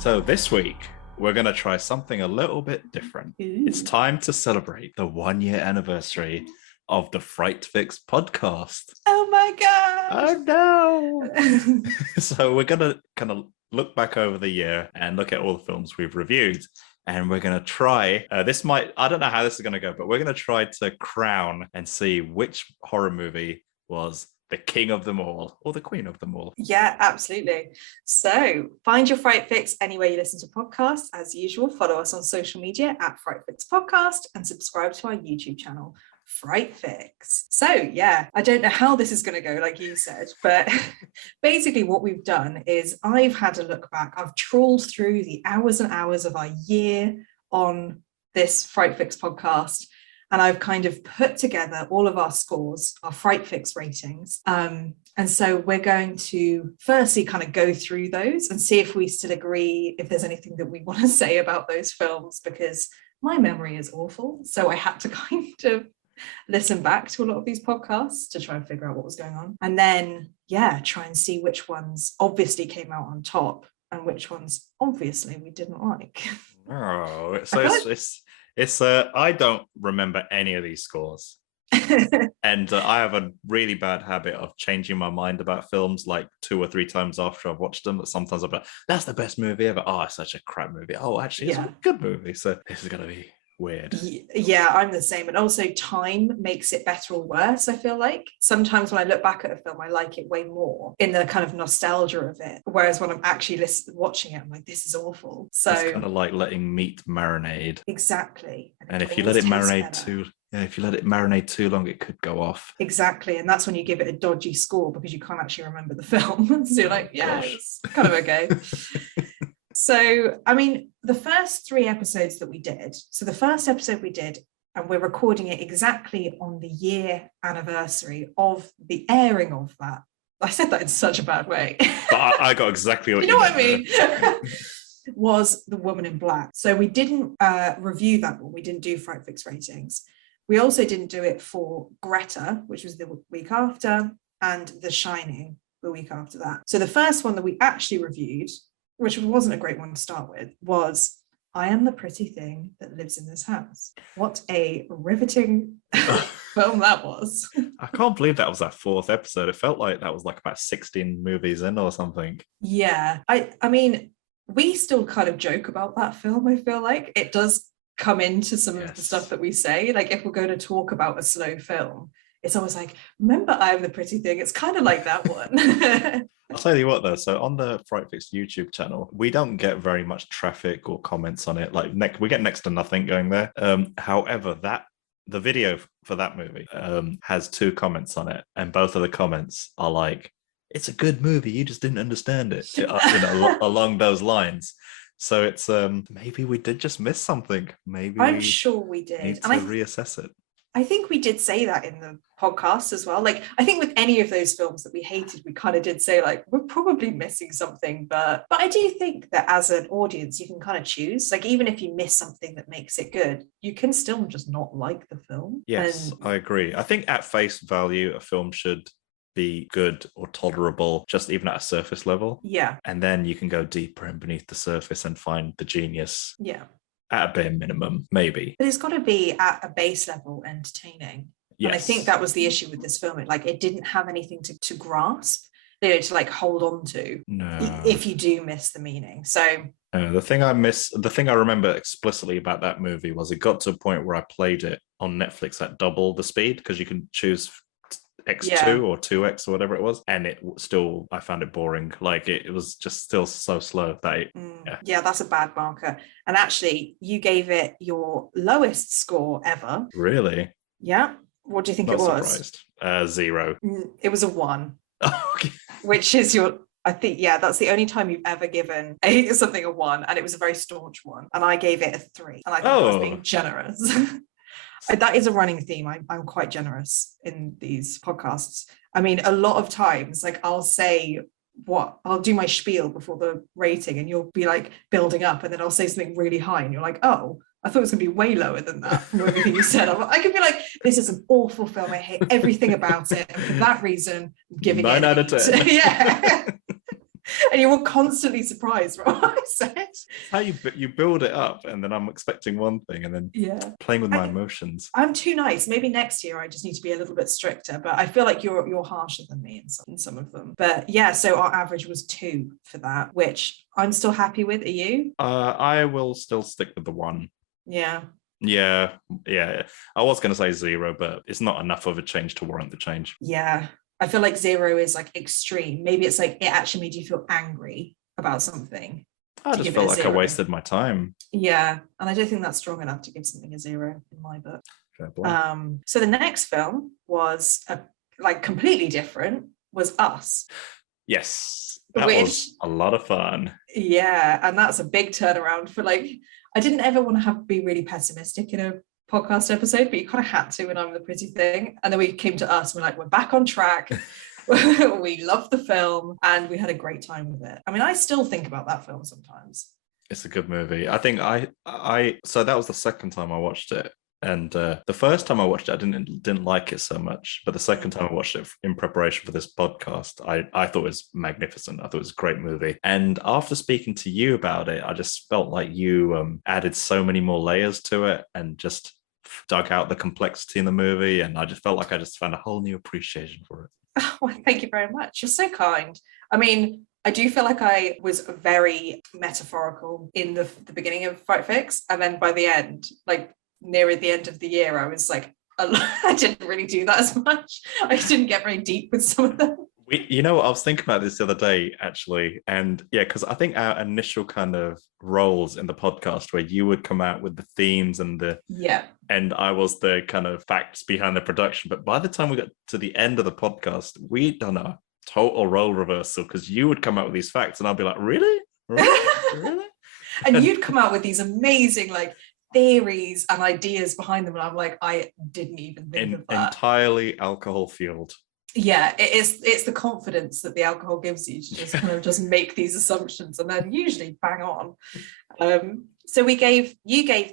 So this week, we're going to try something a little bit different. Ooh. It's time to celebrate the 1 year anniversary of the Fright Fix podcast. Oh my gosh. Oh no! So we're going to kind of look back over the year and look at all the films we've reviewed. And we're going to try, I don't know how this is going to go, but we're going to try to crown and see which horror movie was the king of them all or the queen of them all. Yeah, absolutely. So find your Fright Fix anywhere you listen to podcasts. As usual, follow us on social media at Fright Fix Podcast and subscribe to our YouTube channel, Fright Fix. So yeah, I don't know how this is going to go, like you said, but basically what we've done is I've had a look back. I've trawled through the hours and hours of our year on this Fright Fix podcast, and I've kind of put together all of our scores, our Fright Fix ratings. And so we're going to firstly kind of go through those and see if we still agree, if there's anything that we want to say about those films, because my memory is awful. So I had to kind of listen back to a lot of these podcasts to try and figure out what was going on. And then, yeah, try and see which ones obviously came out on top and which ones obviously we didn't like. Oh, so it's I don't remember any of these scores. And I have a really bad habit of changing my mind about films like 2 or 3 times after I've watched them. But sometimes I'm like, that's the best movie ever. Oh, it's such a crap movie. Oh, actually, it's a good movie. So this is going to be weird. Yeah, I'm the same. And also time makes it better or worse, I feel like. Sometimes when I look back at a film, I like it way more in the kind of nostalgia of it. Whereas when I'm actually watching it, I'm like, this is awful. So it's kind of like letting meat marinate. Exactly. And if you let it marinate too long, it could go off. Exactly. And that's when you give it a dodgy score because you can't actually remember the film. So you're like, yeah, it's kind of okay. So, I mean, the first 3 episodes that we did, so the first episode we did, and we're recording it exactly on the year anniversary of the airing of that. I said that in such a bad way. But I got exactly what you know what I mean? Was The Woman in Black. So we didn't review that one. We didn't do Fright Fix ratings. We also didn't do it for Greta, which was the week after, and The Shining the week after that. So the first one that we actually reviewed, which wasn't a great one to start with, was I Am the Pretty Thing That Lives in This House. What a riveting film that was. I can't believe that was our 4th episode. It felt like that was like about 16 movies in or something. Yeah. I mean, we still kind of joke about that film, I feel like. It does come into some of the stuff that we say. Like if we're going to talk about a slow film, it's always like, remember I Am the Pretty Thing? It's kind of like that one. I'll tell you what though, so on the Fright Fix YouTube channel, we don't get very much traffic or comments on it. Like we get next to nothing going there. However, the video for that movie has 2 comments on it, and both of the comments are like, it's a good movie, you just didn't understand it, along those lines. So it's maybe we did just miss something. Maybe I'm sure we did. Need to reassess it. I think we did say that in the podcast as well. Like, I think with any of those films that we hated, we kind of did say, like, we're probably missing something. But I do think that as an audience, you can kind of choose. Like, even if you miss something that makes it good, you can still just not like the film. Yes, I agree. I think at face value, a film should be good or tolerable, just even at a surface level. Yeah. And then you can go deeper and beneath the surface and find the genius. Yeah. At a bare minimum, maybe. But it's got to be at a base level entertaining. Yes. And I think that was the issue with this film. It didn't have anything to grasp, to like hold on to. No. If you do miss the meaning. So the thing I remember explicitly about that movie was it got to a point where I played it on Netflix at double the speed, because you can choose X2 or 2X or whatever it was, and I found it boring. Like it was just still so slow that that's a bad marker. And actually you gave it your lowest score ever. Really? Yeah. What do you think it was? Surprised. 0. It was a 1. Okay. Which is I think, that's the only time you've ever given something a 1, and it was a very staunch one. And I gave it a 3, and I think I was being generous. That is a running theme. I'm quite generous in these podcasts. I mean, a lot of times, like I'll do my spiel before the rating, and you'll be like building up, and then I'll say something really high, and you're like, oh, I thought it was going to be way lower than that from everything you said. I could be like, this is an awful film. I hate everything about it. And for that reason, I'm giving 9 it out of 10. Yeah. And you were constantly surprised by what I said. It's how you build it up, and then I'm expecting one thing, and then playing with my emotions. I'm too nice. Maybe next year I just need to be a little bit stricter, but I feel like you're harsher than me in some of them. But yeah, so our average was 2 for that, which I'm still happy with. Are you? I will still stick with the 1. Yeah. Yeah. I was going to say 0, but it's not enough of a change to warrant the change. Yeah. I feel like 0 is like extreme. Maybe it's like it actually made you feel angry about something. I just felt like I wasted my time. Yeah. And I don't think that's strong enough to give something a 0 in my book. Fair play. So the next film was completely different, was Us. Yes. That was a lot of fun. Yeah. And that's a big turnaround for I didn't ever want to be really pessimistic in a podcast episode, but you kind of had to when I'm the pretty thing. And then we came to Us, and we're back on track. We loved the film and we had a great time with it. I mean, I still think about that film sometimes. It's a good movie. I think so that was the second time I watched it. And the first time I watched it, I didn't like it so much. But the second time I watched it in preparation for this podcast, I thought it was magnificent. I thought it was a great movie. And after speaking to you about it, I just felt like you added so many more layers to it and just dug out the complexity in the movie. And I just felt like I just found a whole new appreciation for it. Oh, well, thank you very much. You're so kind. I mean, I do feel like I was very metaphorical in the beginning of Fright Fix. And then by the end, near the end of the year, I was like, I didn't really do that as much. I didn't get very deep with some of them. I was thinking about this the other day, actually. And yeah, because I think our initial kind of roles in the podcast where you would come out with the themes and and I was the kind of facts behind the production. But by the time we got to the end of the podcast, we'd done a total role reversal because you would come out with these facts and I'd be like, really? Really? And you'd come out with these amazing, theories and ideas behind them, and I'm like, I didn't even think of that. Entirely alcohol fueled. Yeah, it's the confidence that the alcohol gives you to just kind of just make these assumptions and then usually bang on. So you gave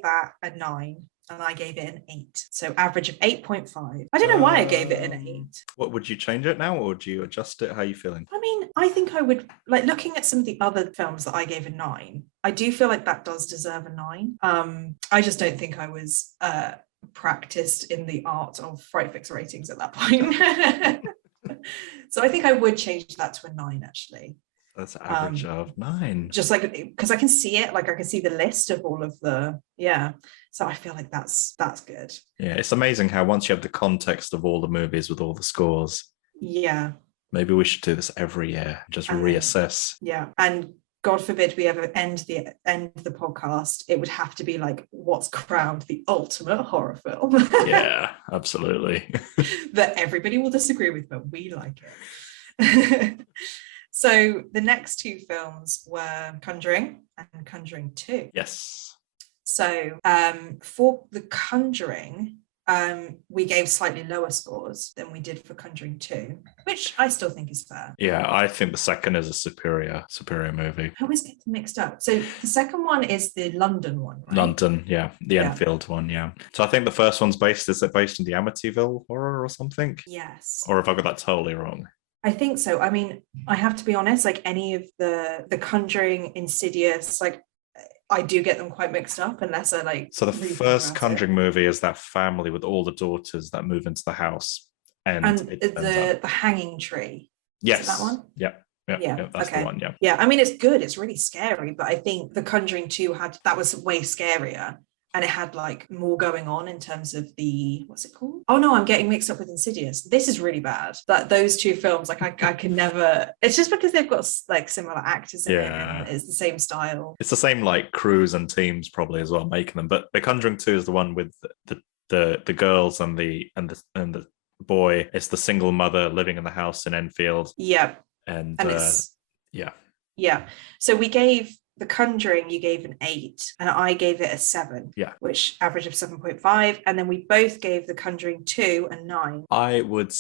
that a 9 and I gave it an 8, so average of 8.5. I don't know why I gave it an 8. What would you change it now, or would you adjust it? How are you feeling? I mean, I think I would, looking at some of the other films that I gave a 9, I do feel like that does deserve a 9. I just don't think I was practiced in the art of Fright Fix ratings at that point. So I think I would change that to a 9, actually. That's an average of 9. Just because I can see it, I can see the list of all of the, so I feel like that's good. Yeah, it's amazing how once you have the context of all the movies with all the scores. Yeah. Maybe we should do this every year, just reassess. Yeah. And God forbid we ever end the podcast, it would have to be what's crowned the ultimate horror film. Yeah, absolutely. That everybody will disagree with, but we like it. So the next 2 films were Conjuring and Conjuring 2. Yes. So for The Conjuring, we gave slightly lower scores than we did for Conjuring 2, which I still think is fair. Yeah, I think the second is a superior movie. I always get them mixed up. So the second one is the London one, right? London, yeah. The Enfield one, yeah. So I think the first one's based in the Amityville horror or something? Yes. Or have I got that totally wrong? I think so. I mean, I have to be honest, any of the Conjuring, Insidious, I do get them quite mixed up unless I So the first Conjuring movie is that family with all the daughters that move into the house. And the hanging tree. Yes. Is that one? Yeah, that's the one, yeah. Yeah, I mean, it's good. It's really scary, but I think The Conjuring 2 that was way scarier. And it had more going on in terms of what's it called? Oh no, I'm getting mixed up with Insidious. This is really bad. That those 2 films, I can never. It's just because they've got similar actors in it. And it's the same style. It's the same crews and teams probably as well making them. But The Conjuring 2 is the one with the girls and the boy. It's the single mother living in the house in Enfield. Yeah. And it's yeah. Yeah. So we gave The Conjuring, you gave an 8 and I gave it a 7, which average of 7.5. And then we both gave The Conjuring 2 a 9. I would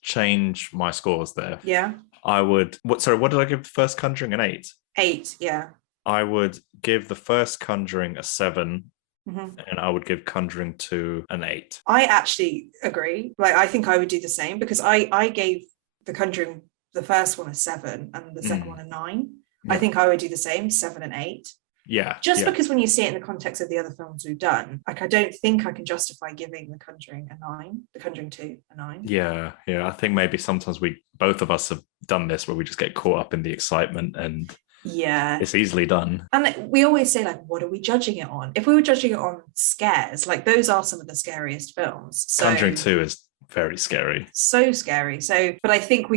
change my scores there. Yeah. I would. What did I give the first Conjuring? An 8? 8, yeah. I would give the first Conjuring a 7. Mm-hmm. And I would give Conjuring 2 an 8. I actually agree. I think I would do the same because I gave The Conjuring the first one a 7 and the second one a 9. Yeah. I think I would do the same, 7 and 8. Yeah. Just because when you see it in the context of the other films we've done, like I don't think I can justify giving The Conjuring a 9, The Conjuring 2 a 9. Yeah. I think maybe sometimes both of us have done this where we just get caught up in the excitement, and yeah, it's easily done. And we always say, like, what are we judging it on? If we were judging it on scares, like those are some of the scariest films. So, Conjuring 2 is very scary. So scary. But I think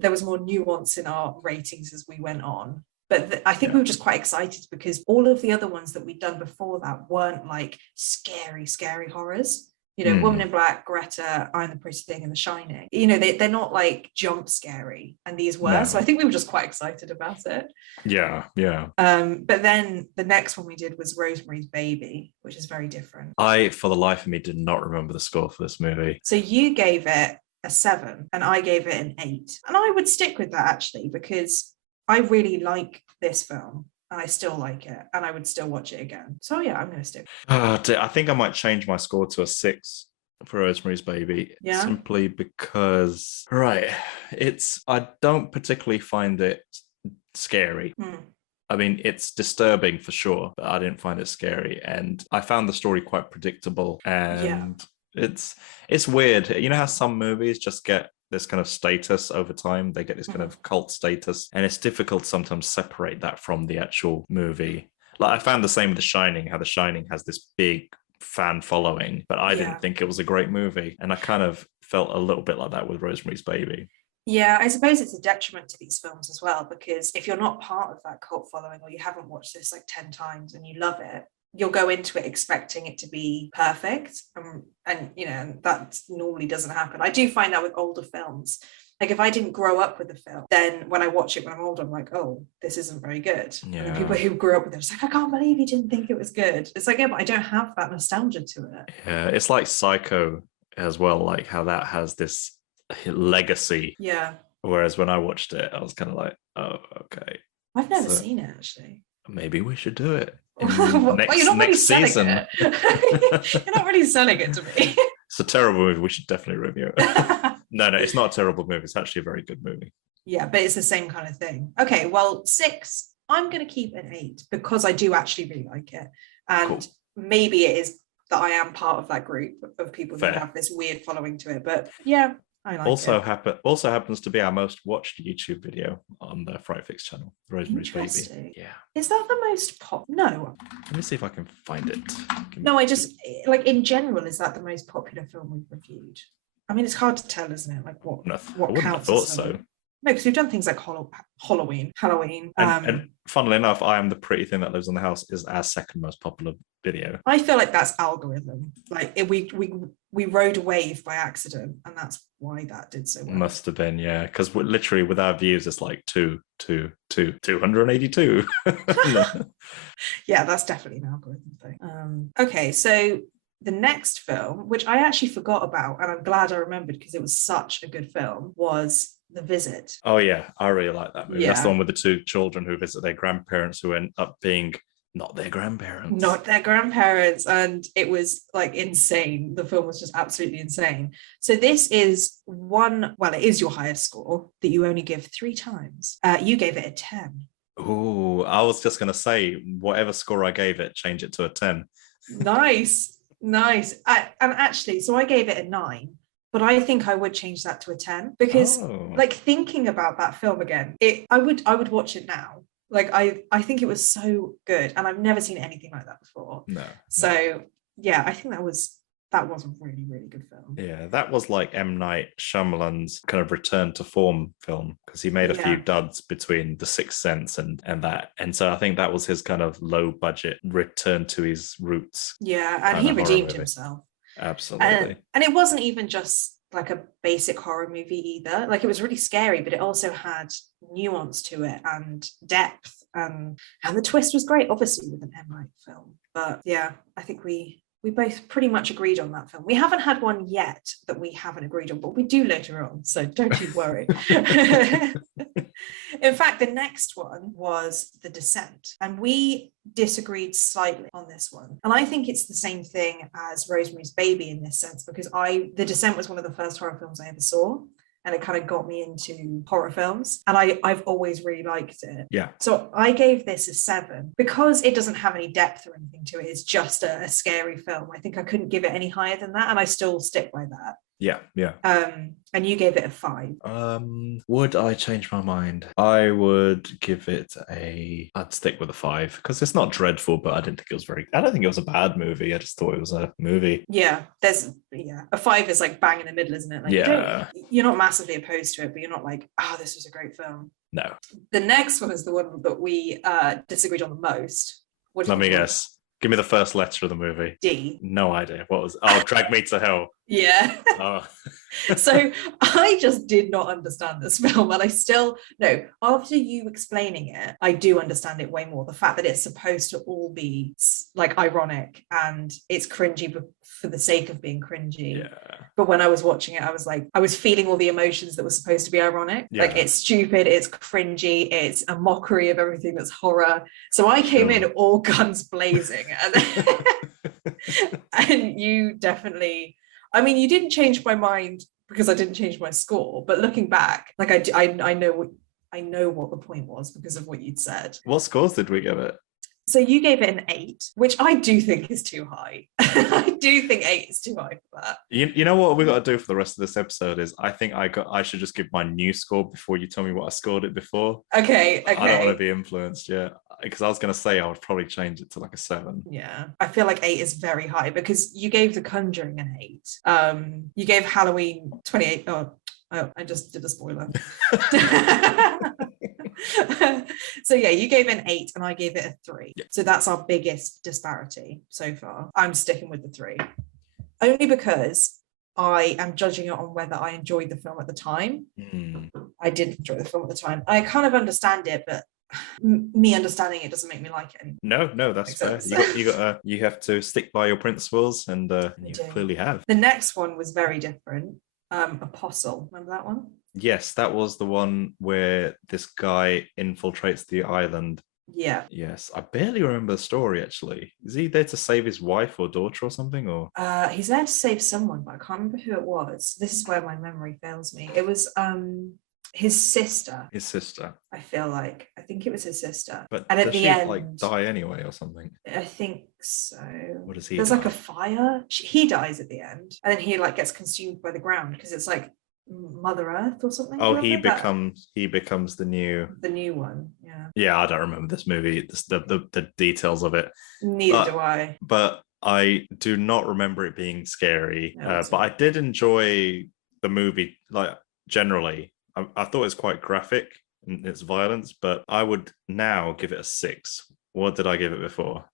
there was more nuance in our ratings as we went on. But I think we were just quite excited because all of the other ones that we'd done before that weren't like scary, scary horrors. You know, Woman in Black, Greta, I Am the Pretty Thing, and The Shining. You know, they're not like jump scary, and these were. No. So I think we were just quite excited about it. Yeah. But then the next one we did was Rosemary's Baby, which is very different. I, for the life of me, did not remember the score for this movie. So you gave it a 7, and I gave it an 8. And I would stick with that actually, because I really like this film. And I still like it, and I would still watch it again. So yeah, I'm going to stick. I think I might change my score to a 6 for Rosemary's Baby. Yeah. Simply because, I don't particularly find it scary. I mean, it's disturbing for sure, but I didn't find it scary. And I found the story quite predictable. And it's weird. You know how some movies just get this kind of status over time, they get this kind of cult status, and it's difficult to sometimes separate that from the actual movie. Like I found the same with The Shining, how The Shining has this big fan following, but I didn't think it was a great movie, and I kind of felt a little bit like that with Rosemary's Baby. Yeah, I suppose it's a detriment to these films as well, because if you're not part of that cult following, or you haven't watched this like 10 times and you love it, you'll go into it expecting it to be perfect, and you know, that normally doesn't happen. I do find that with older films. Like if I didn't grow up with the film, then when I watch it when I'm older, I'm like, oh, this isn't very good. Yeah. And people who grew up with it, it's like, I can't believe you didn't think it was good. It's like, yeah, but I don't have that nostalgia to it. Yeah, it's like Psycho as well, like how that has this legacy. Yeah. Whereas when I watched it, I was kind of like, oh, okay. I've never seen it actually. Maybe we should do it. Next season. You're not really selling it to me. It's a terrible movie. We should definitely review it. No, it's not a terrible movie. It's actually a very good movie. Yeah, but it's the same kind of thing. Okay, well, 6, I'm going to keep an 8 because I do actually really like it. And maybe it is that I am part of that group of people who have this weird following to it. But yeah, I like it. Also happens to be our most watched YouTube video on the Fright Fix channel, Rosemary's Baby. Yeah. Is that the most No. Let me see if I can find it. No, I just, like, in general, is that the most popular film we've reviewed? I mean, it's hard to tell, isn't it? Like what counts? I thought so. No, because we've done things like Halloween. And funnily enough, I Am the Pretty Thing That Lives in the House is our second most popular video. I feel like that's algorithm. Like we rode a wave by accident, and that's why that did so well. Must have been, yeah. Because literally with our views, it's like 282. Yeah, that's definitely an algorithm thing. Okay, so the next film, which I actually forgot about, and I'm glad I remembered because it was such a good film, was The Visit. Oh yeah, I really like that movie. Yeah. That's the one with the 2 children who visit their grandparents who end up being not their grandparents. And it was like insane. The film was just absolutely insane. So this is it is your highest score that you only give 3 times. You gave it a 10. Oh, I was just going to say, whatever score I gave it, change it to a 10. Nice. And actually, so I gave it a 9. But I think I would change that to a 10 because like thinking about that film again, I would watch it now. Like I think it was so good, and I've never seen anything like that before. No. So yeah, I think that was a really, really good film. Yeah, that was like M. Night Shyamalan's kind of return to form film, because he made a few duds between The Sixth Sense and that. And so I think that was his kind of low budget return to his roots. Yeah, and he redeemed himself. Absolutely. And it wasn't even just like a basic horror movie either. Like it was really scary, but it also had nuance to it and depth. And the twist was great, obviously, with an M. Night film. But yeah, I think we both pretty much agreed on that film. We haven't had one yet that we haven't agreed on, but we do later on, so don't you worry. In fact, the next one was The Descent, and we disagreed slightly on this one. And I think it's the same thing as Rosemary's Baby in this sense, because The Descent was one of the first horror films I ever saw. and it kind of got me into horror films. And I've always really liked it. Yeah. So I gave this a 7 because it doesn't have any depth or anything to it. It's just a scary film. I think I couldn't give it any higher than that, and I still stick by that. Yeah. And you gave it a 5. Would I change my mind? I would give it I'd stick with a 5 because it's not dreadful, but I don't think it was a bad movie. I just thought it was a movie. Yeah, a 5 is like bang in the middle, isn't it? Like, yeah. You're not massively opposed to it, but you're not like, this was a great film. No. The next one is the one that we disagreed on the most. Let me guess. Give me the first letter of the movie. D. No idea. What was? Drag Me to Hell. Yeah. Oh. So I just did not understand this film, and I still no. After you explaining it, I do understand it way more. The fact that it's supposed to all be like ironic and it's cringy for the sake of being cringy. Yeah. But when I was watching it, I was feeling all the emotions that were supposed to be ironic. Yeah. Like it's stupid, it's cringy, it's a mockery of everything that's horror. So I came in all guns blazing, and you definitely. I mean, you didn't change my mind because I didn't change my score, but looking back, like I know what the point was because of what you'd said. What scores did we give it? So you gave it an 8, which I do think is too high. I do think 8 is too high for that. You know what we got to do for the rest of this episode is I think I should just give my new score before you tell me what I scored it before. Okay. I don't want to be influenced, yeah. Because I was going to say I would probably change it to like a 7. Yeah, I feel like 8 is very high because you gave The Conjuring an 8. You gave Halloween 28. Oh, I just did a spoiler. So yeah, you gave it an 8 and I gave it a 3. Yeah. So that's our biggest disparity so far. I'm sticking with the 3. Only because I am judging it on whether I enjoyed the film at the time. I did enjoy the film at the time. I kind of understand it, but me understanding it doesn't make me like it. No, that's fair. You have to stick by your principles, and you clearly have. The next one was very different. Apostle, remember that one? Yes, that was the one where this guy infiltrates the island. Yeah. Yes, I barely remember the story actually. Is he there to save his wife or daughter or something? Or he's there to save someone, but I can't remember who it was. This is where my memory fails me. It was his sister. I think it was his sister. But and at the end, like die anyway or something? I think so. What does he? There's like a fire. He dies at the end, and then he like gets consumed by the ground because it's like Mother Earth or something. Oh, he becomes the new one. Yeah. Yeah, I don't remember this movie. The details of it. Neither do I. But I do not remember it being scary. No, but I did enjoy the movie. Like generally, I thought it was quite graphic in its violence. But I would now give it a 6. What did I give it before?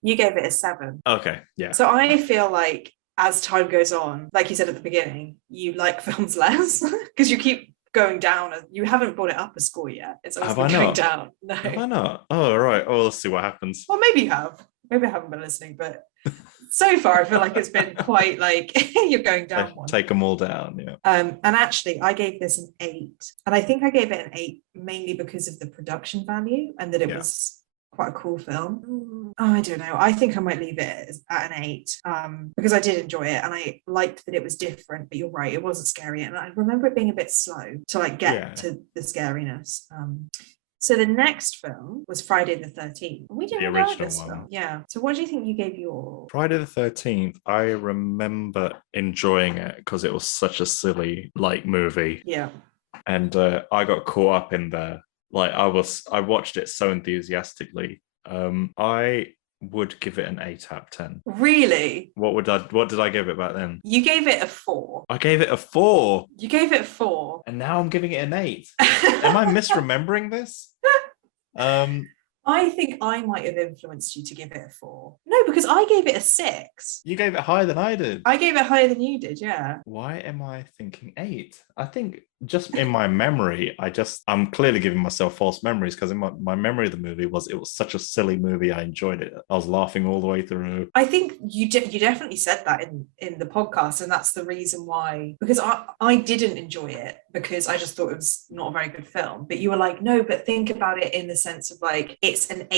You gave it a 7. Okay, yeah. So I feel like as time goes on, like you said at the beginning, you like films less because you keep going down. You haven't brought it up a score yet. It's always been going down. No. Have I not? Oh, all right. Oh, let's see what happens. Well, maybe you have. Maybe I haven't been listening, but so far I feel like it's been quite like you're going down one. Take them all down, yeah. And actually, I gave this an 8, and I think I gave it an 8 mainly because of the production value and that it was quite a cool film. I don't know. I think I might leave it at an 8 because I did enjoy it and I liked that it was different. But you're right, it wasn't scary, and I remember it being a bit slow to like get to the scariness. So the next film was Friday the 13th. We didn't know this film. Yeah. So what do you think you gave your Friday the 13th? I remember enjoying it because it was such a silly like movie. Yeah. And I got caught up in there. Like I watched it so enthusiastically. I would give it an 8 out of 10. Really? What did I give it back then? You gave it a 4. I gave it a 4. You gave it a 4. And now I'm giving it an 8. Am I misremembering this? I think I might have influenced you to give it a 4. No, because I gave it a 6. You gave it higher than I did. I gave it higher than you did, yeah. Why am I thinking 8? I think just in my memory, I'm clearly giving myself false memories because in my memory of the movie it was such a silly movie. I enjoyed it. I was laughing all the way through. I think you definitely said that in the podcast, and that's the reason why, because I didn't enjoy it because I just thought it was not a very good film. But you were like, no, but think about it in the sense of like it's an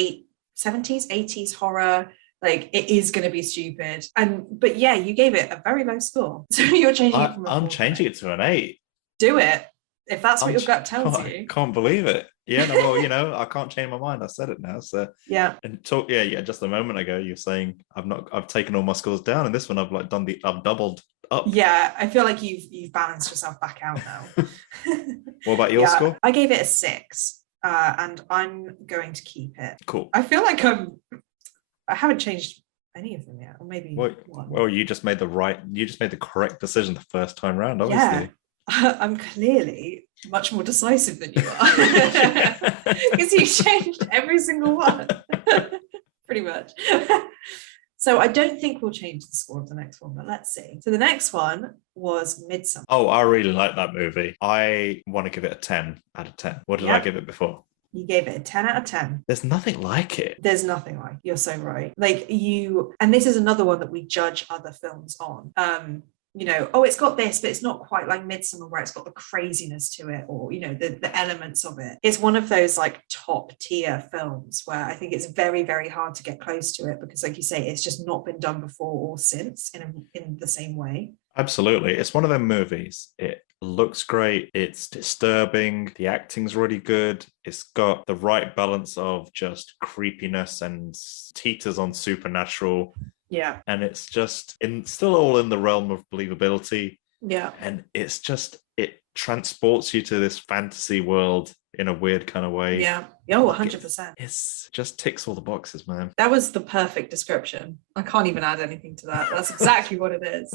70s, 80s horror. Like it is going to be stupid. But yeah, you gave it a very low score. So you're changing it from I'm changing it to an 8. Do it. If that's what I'm your j- gut tells I you. can't believe it. Yeah, no, well, I can't change my mind. I said it now. So Yeah. and talk, yeah. Just a moment ago, you're saying I've taken all my scores down, and this one I've doubled up. Yeah, I feel like you've balanced yourself back out now. What about your Yeah, score? I gave it a 6, and I'm going to keep it. Cool. I feel like I haven't changed any of them yet, or maybe one. Well, you just made the correct decision the first time round, obviously. Yeah. I'm clearly much more decisive than you are, because you changed every single one, pretty much. So I don't think we'll change the score of the next one, but let's see. So the next one was Midsummer. Oh, I really like that movie. I want to give it a 10 out of 10. What did I give it before? You gave it a 10 out of 10. There's nothing like it. There's nothing like. You're so right. Like and this is another one that we judge other films on. It's got this, but it's not quite like Midsummer, where it's got the craziness to it, or the elements of it. It's one of those like top tier films where I think it's very, very hard to get close to it, because like you say, it's just not been done before or since in the same way. Absolutely. It's one of them movies. It looks great. It's disturbing. The acting's really good. It's got the right balance of just creepiness and teeters on supernatural. Yeah. And it's just still all in the realm of believability. Yeah. And it transports you to this fantasy world in a weird kind of way. Yeah. Oh, 100%. It's just ticks all the boxes, man. That was the perfect description. I can't even add anything to that. That's exactly what it is.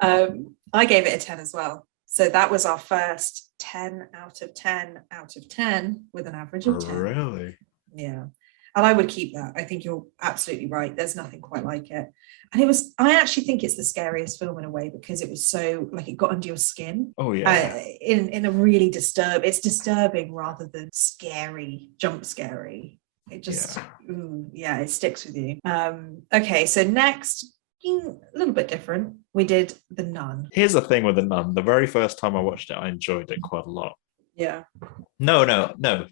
I gave it a 10 as well. So that was our first 10 out of 10 out of 10 with an average of 10. Really? Yeah. And I would keep that. I think you're absolutely right. There's nothing quite like it. And I actually think it's the scariest film in a way, because it was so, like, it got under your skin. Oh, yeah. In a really it's disturbing rather than scary, jump scary. It just, it sticks with you. Okay, so next, a little bit different. We did The Nun. Here's the thing with The Nun. The very first time I watched it, I enjoyed it quite a lot. Yeah. No.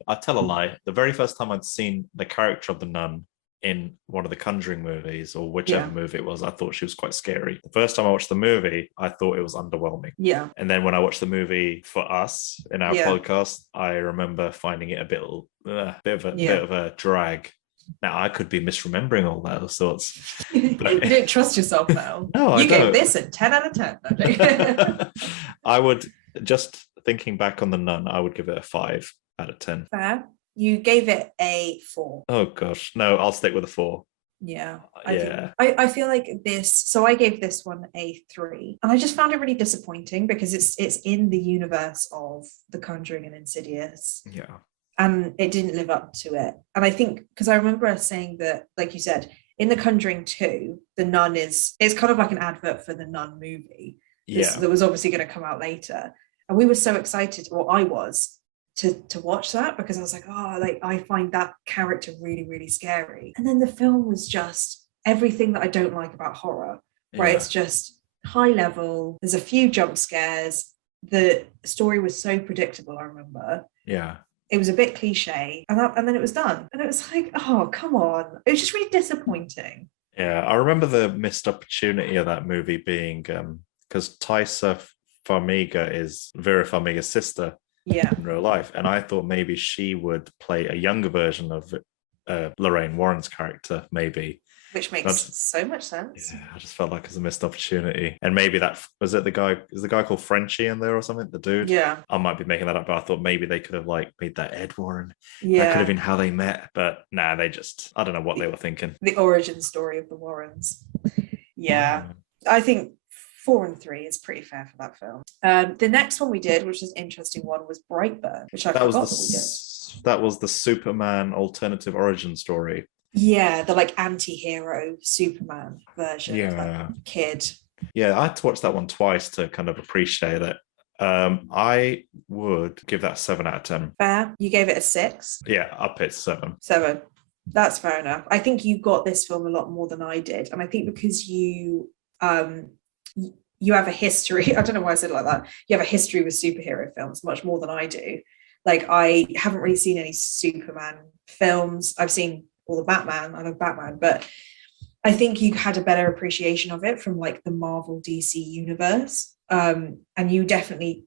I tell a lie. The very first time I'd seen the character of the nun in one of the Conjuring movies, or whichever movie it was, I thought she was quite scary. The first time I watched the movie, I thought it was underwhelming. Yeah. And then when I watched the movie for us in our podcast, I remember finding it a bit of a drag. Now, I could be misremembering all those thoughts. You don't trust yourself now. No, you gave this a 10 out of 10. I would, just thinking back on The Nun, I would give it a 5 out of 10. Fair. You gave it a 4. Oh, gosh. No, I'll stick with a 4. Yeah. I feel like this, so I gave this one a 3, and I just found it really disappointing, because it's in the universe of The Conjuring and Insidious. Yeah. And it didn't live up to it. And I think, because I remember us saying that, like you said, in The Conjuring 2, The Nun it's kind of like an advert for the Nun movie. That was obviously going to come out later. And we were so excited, or I was, to watch that, because I was like, I find that character really, really scary. And then the film was just everything that I don't like about horror, right? It's just high level. There's a few jump scares. The story was so predictable, I remember. Yeah. It was a bit cliche, and then it was done. And it was like, oh, come on. It was just really disappointing. Yeah, I remember the missed opportunity of that movie being, because Taissa Farmiga is Vera Farmiga's sister in real life. And I thought maybe she would play a younger version of Lorraine Warren's character, maybe. Which makes so much sense. Yeah, I just felt like it's a missed opportunity. And maybe is the guy called Frenchie in there or something? The dude? Yeah. I might be making that up, but I thought maybe they could have made that Ed Warren. Yeah. That could have been how they met. But nah, I don't know what they were thinking. The origin story of the Warrens. Yeah. I think 4 and 3 is pretty fair for that film. The next one we did, which was an interesting one, was Brightburn, which I forgot that we did. That was the Superman alternative origin story. Yeah, the like anti-hero Superman version of that kid. Yeah, I had to watch that one twice to kind of appreciate it. I would give that 7 out of 10. Fair. You gave it a 6? Yeah, up it 7. 7. That's fair enough. I think you got this film a lot more than I did. And I think because you have a history, I don't know why I said it like that. You have a history with superhero films much more than I do. Like, I haven't really seen any Superman films. I've seen all the Batman. I love Batman, but I think you had a better appreciation of it from like the Marvel DC universe. And you definitely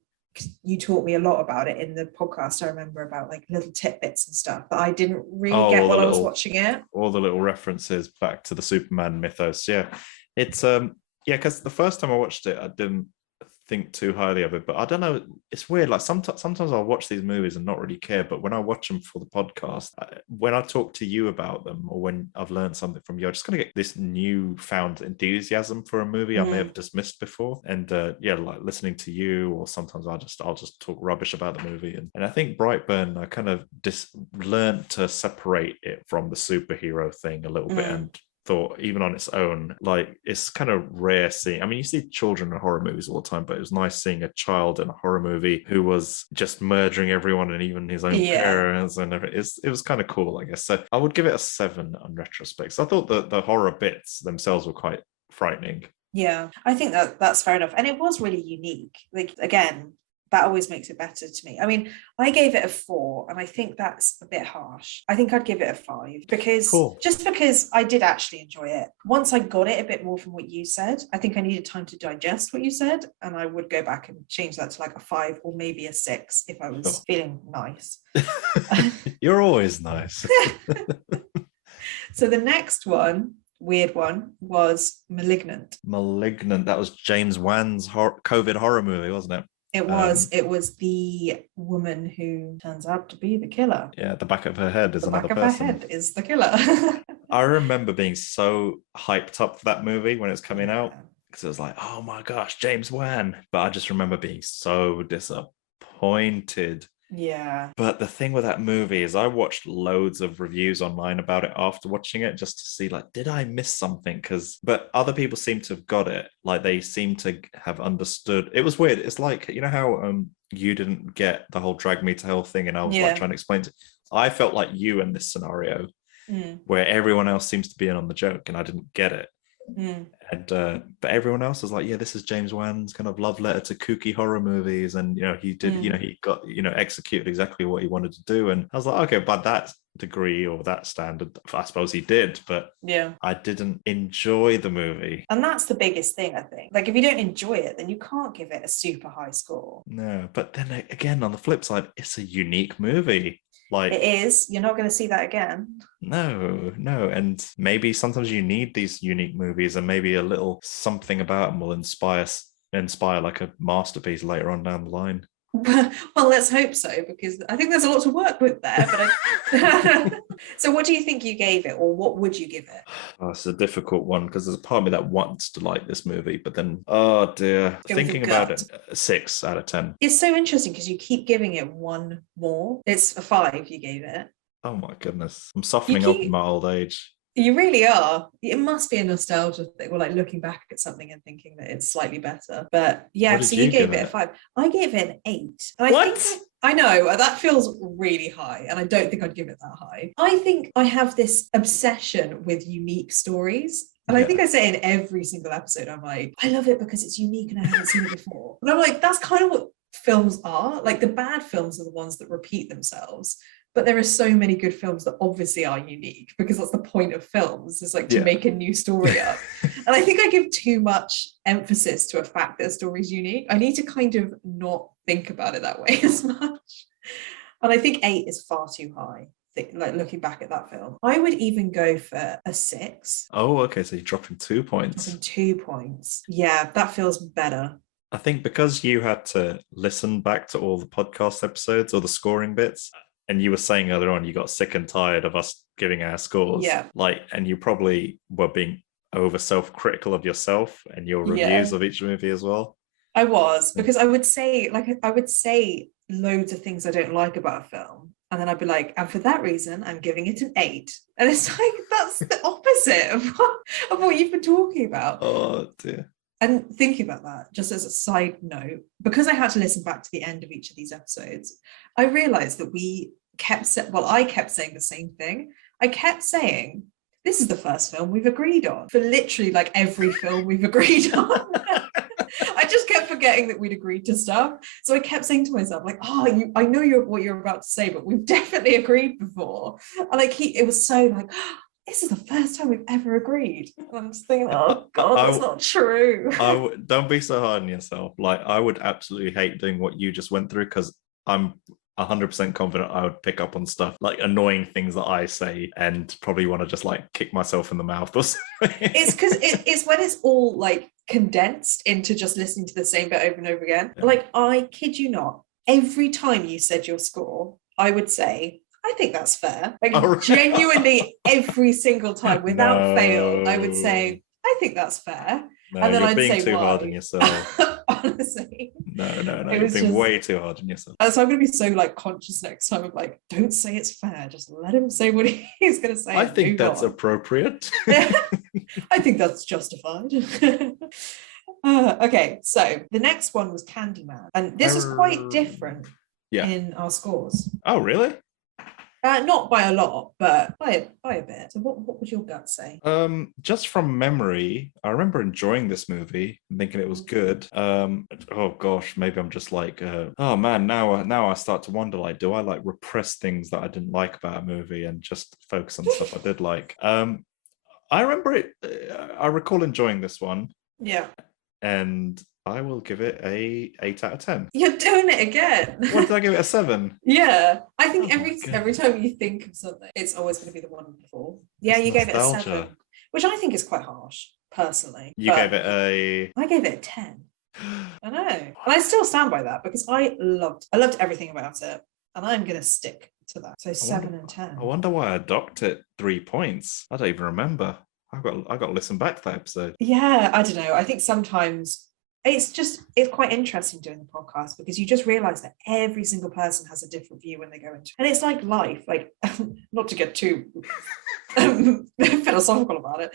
you taught me a lot about it in the podcast. I remember about like little tidbits and stuff that I didn't really Oh, get all the while I was little- watching it. all the little references back to the Superman mythos. Yeah, it's yeah, because the first time I watched it, I didn't think too highly of it, but I don't know. It's weird. Like sometimes I'll watch these movies and not really care, but when I watch them for the podcast, when I talk to you about them, or when I've learned something from you, I just kind of get this newfound enthusiasm for a movie I may have dismissed before. And yeah, like listening to you, or sometimes I'll just talk rubbish about the movie. And I think Brightburn, I kind of learned to separate it from the superhero thing a little bit, and thought even on its own, like it's kind of rare seeing. I mean, you see children in horror movies all the time, but it was nice seeing a child in a horror movie who was just murdering everyone and even his own parents and everything. It was kind of cool, I guess. So I would give it a 7 on retrospect. So I thought the horror bits themselves were quite frightening. Yeah, I think that's fair enough, and it was really unique. Like again, that always makes it better to me. I mean, I gave it a 4, and I think that's a bit harsh. I think I'd give it a 5 because just because I did actually enjoy it. Once I got it a bit more from what you said, I think I needed time to digest what you said, and I would go back and change that to like a 5 or maybe a 6 if I was feeling nice. You're always nice. So the next one, weird one, was Malignant. That was James Wan's COVID horror movie, wasn't it? It was the woman who turns out to be the killer. Yeah, the back of her head is another person. The back of her head is the killer. I remember being so hyped up for that movie when it was coming out, because it was like, oh my gosh, James Wan. But I just remember being so disappointed. Yeah. But the thing with that movie is I watched loads of reviews online about it after watching it, just to see, like, did I miss something? But other people seem to have got it. Like, they seem to have understood. It was weird. It's like, you know how you didn't get the whole Drag Me to Hell thing, and I was like trying to explain I felt like you in this scenario, where everyone else seems to be in on the joke and I didn't get it. And but everyone else is like, yeah, this is James Wan's kind of love letter to kooky horror movies, and he did he got executed exactly what he wanted to do. And I was like, okay, by that degree or that standard, I suppose he did, but I didn't enjoy the movie. And that's the biggest thing, I think. Like, if you don't enjoy it, then you can't give it a super high score. No, but then again, on the flip side, it's a unique movie. Like, it is. You're not going to see that again. No. And maybe sometimes you need these unique movies, and maybe a little something about them will inspire like a masterpiece later on down the line. Well, let's hope so, because I think there's a lot to work with there. But so what do you think you gave it, or what would you give it? Oh, it's a difficult one, because there's a part of me that wants to like this movie, but then, oh dear, thinking about it, 6 out of 10. It's so interesting because you keep giving it 1 more. It's a 5 you gave it. Oh my goodness, I'm softening up in my old age. You really are. It must be a nostalgia thing, or like looking back at something and thinking that it's slightly better. But yeah, so you gave it a 5. I gave it an 8. And What? I know that feels really high, and I don't think I'd give it that high. I think I have this obsession with unique stories. And I think I say in every single episode, I'm like, I love it because it's unique and I haven't seen it before. And I'm like, that's kind of what films are. Like, the bad films are the ones that repeat themselves. But there are so many good films that obviously are unique, because that's the point of films, is like to make a new story up. And I think I give too much emphasis to a fact that a story is unique. I need to kind of not think about it that way as much. And I think 8 is far too high. Like, looking back at that film, I would even go for a 6. Oh, okay, so you're dropping 2 points. Dropping 2 points. Yeah, that feels better. I think because you had to listen back to all the podcast episodes or the scoring bits, and you were saying earlier on you got sick and tired of us giving our scores. Yeah. And you probably were being over self-critical of yourself and your reviews of each movie as well. I was, because I would say loads of things I don't like about a film. And then I'd be like, and for that reason, I'm giving it an 8. And it's like, that's the opposite of what you've been talking about. Oh, dear. And thinking about that, just as a side note, because I had to listen back to the end of each of these episodes, I realized that I kept saying the same thing. I kept saying, this is the first film we've agreed on, for literally like every film we've agreed on. I just kept forgetting that we'd agreed to stuff. So I kept saying to myself, like, I know what you're about to say, but we've definitely agreed before. And it was so like, this is the first time we've ever agreed. And I'm just thinking, oh God, that's not true. Don't be so hard on yourself. Like, I would absolutely hate doing what you just went through, because I'm 100% confident I would pick up on stuff like annoying things that I say and probably want to just like kick myself in the mouth or something. It's because it's when it's all like condensed into just listening to the same bit over and over again. Yeah. Like, I kid you not, every time you said your score, I would say, I think that's fair. Like, genuinely, every single time, without fail, I would say, I think that's fair. No, and then you're I'd being say too why. hard on yourself. Honestly. No, It you're was being just- way too hard on yourself. So I'm going to be so like conscious next time of like, don't say it's fair. Just let him say what he's going to say. I and think move that's on. appropriate. I think that's justified. Okay, so the next one was Candyman, and this was quite different Yeah. in our scores. Oh, really? Not by a lot, but by a bit. So what would your gut say? Just from memory, I remember enjoying this movie and thinking it was good. Oh gosh, maybe I'm just like, oh man, now I start to wonder, like, do I like repress things that I didn't like about a movie and just focus on stuff I did like? I remember it. I recall enjoying this one, Yeah. and I will give it a 8 out of 10. You're doing it again. What did I give it? A 7? Yeah. I think Oh my every time you think of something, it's always going to be the one before. Yeah, It's you gave it a nostalgia. 7, which I think is quite harsh, personally. You but gave it I gave it a 10. I know. And I still stand by that because I loved everything about it. And I'm going to stick to that. So 7 and 10. I wonder why I docked it 3 points. I don't even remember. I got to listen back to that episode. Yeah, I don't know. I think sometimes it's quite interesting doing the podcast because you just realize that every single person has a different view when they go into it. And it's like life, like not to get too philosophical about it,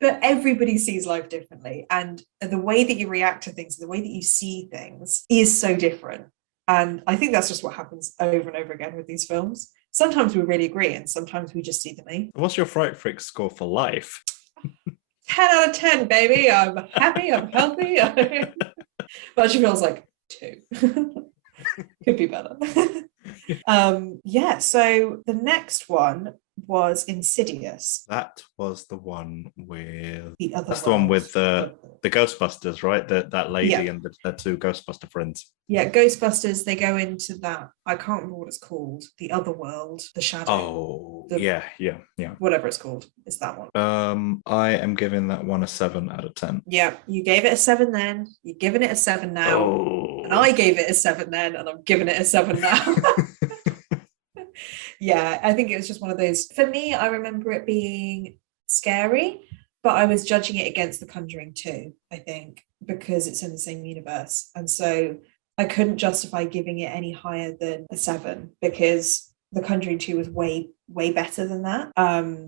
but everybody sees life differently. And the way that you react to things, the way that you see things is so different. And I think that's just what happens over and over again with these films. Sometimes we really agree and sometimes we just see the me. What's your Fright Fix score for life? 10 out of 10, baby. I'm happy, I'm healthy. But she feels like 2. Could be better. Yeah, so the next one was Insidious. That was the one with... The other That's the one with the the Ghostbusters, right? That lady Yeah. and the 2 Ghostbuster friends. Yeah, Ghostbusters, they go into that, I can't remember what it's called, the other world, the shadow, Oh, The- yeah. whatever it's called. It's that one. I am giving that one a 7 out of 10. Yeah, you gave it a 7 then, you're giving it a 7 now. Oh. And I gave it a 7 then, and I'm giving it a 7 now. Yeah, I think it was just one of those. For me, I remember it being scary, but I was judging it against The Conjuring 2, I think, because it's in the same universe. And so I couldn't justify giving it any higher than a 7 because The Conjuring 2 was way, way better than that.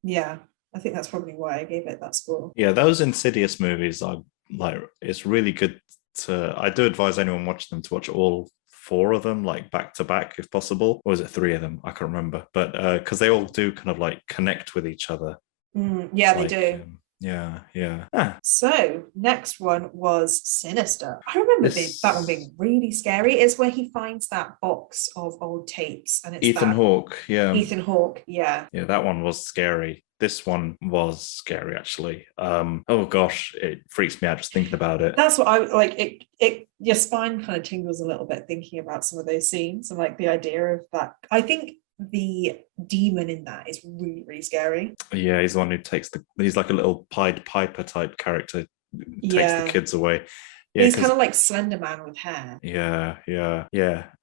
Yeah, I think that's probably why I gave it that score. Yeah, those Insidious movies are like, it's really good I do advise anyone watching them to watch all 4 of them, like back to back if possible. Or is it 3 of them? I can't remember. But because they all do kind of like connect with each other. Yeah, It's they like, do. Yeah. Ah, So next one was Sinister. I remember that one being really scary. It's where he finds that box of old tapes and it's Ethan that Hawke. Yeah. Ethan Hawke, yeah. Yeah, that one was scary. This one was scary, actually. Oh gosh, it freaks me out just thinking about it. That's what I like. It your spine kind of tingles a little bit thinking about some of those scenes and like the idea of that. I think the demon in that is really, really scary. Yeah, he's the one who he's like a little Pied Piper type character, takes Yeah. the kids away. Yeah, He's 'cause- kind of like Slender Man with hair. Yeah.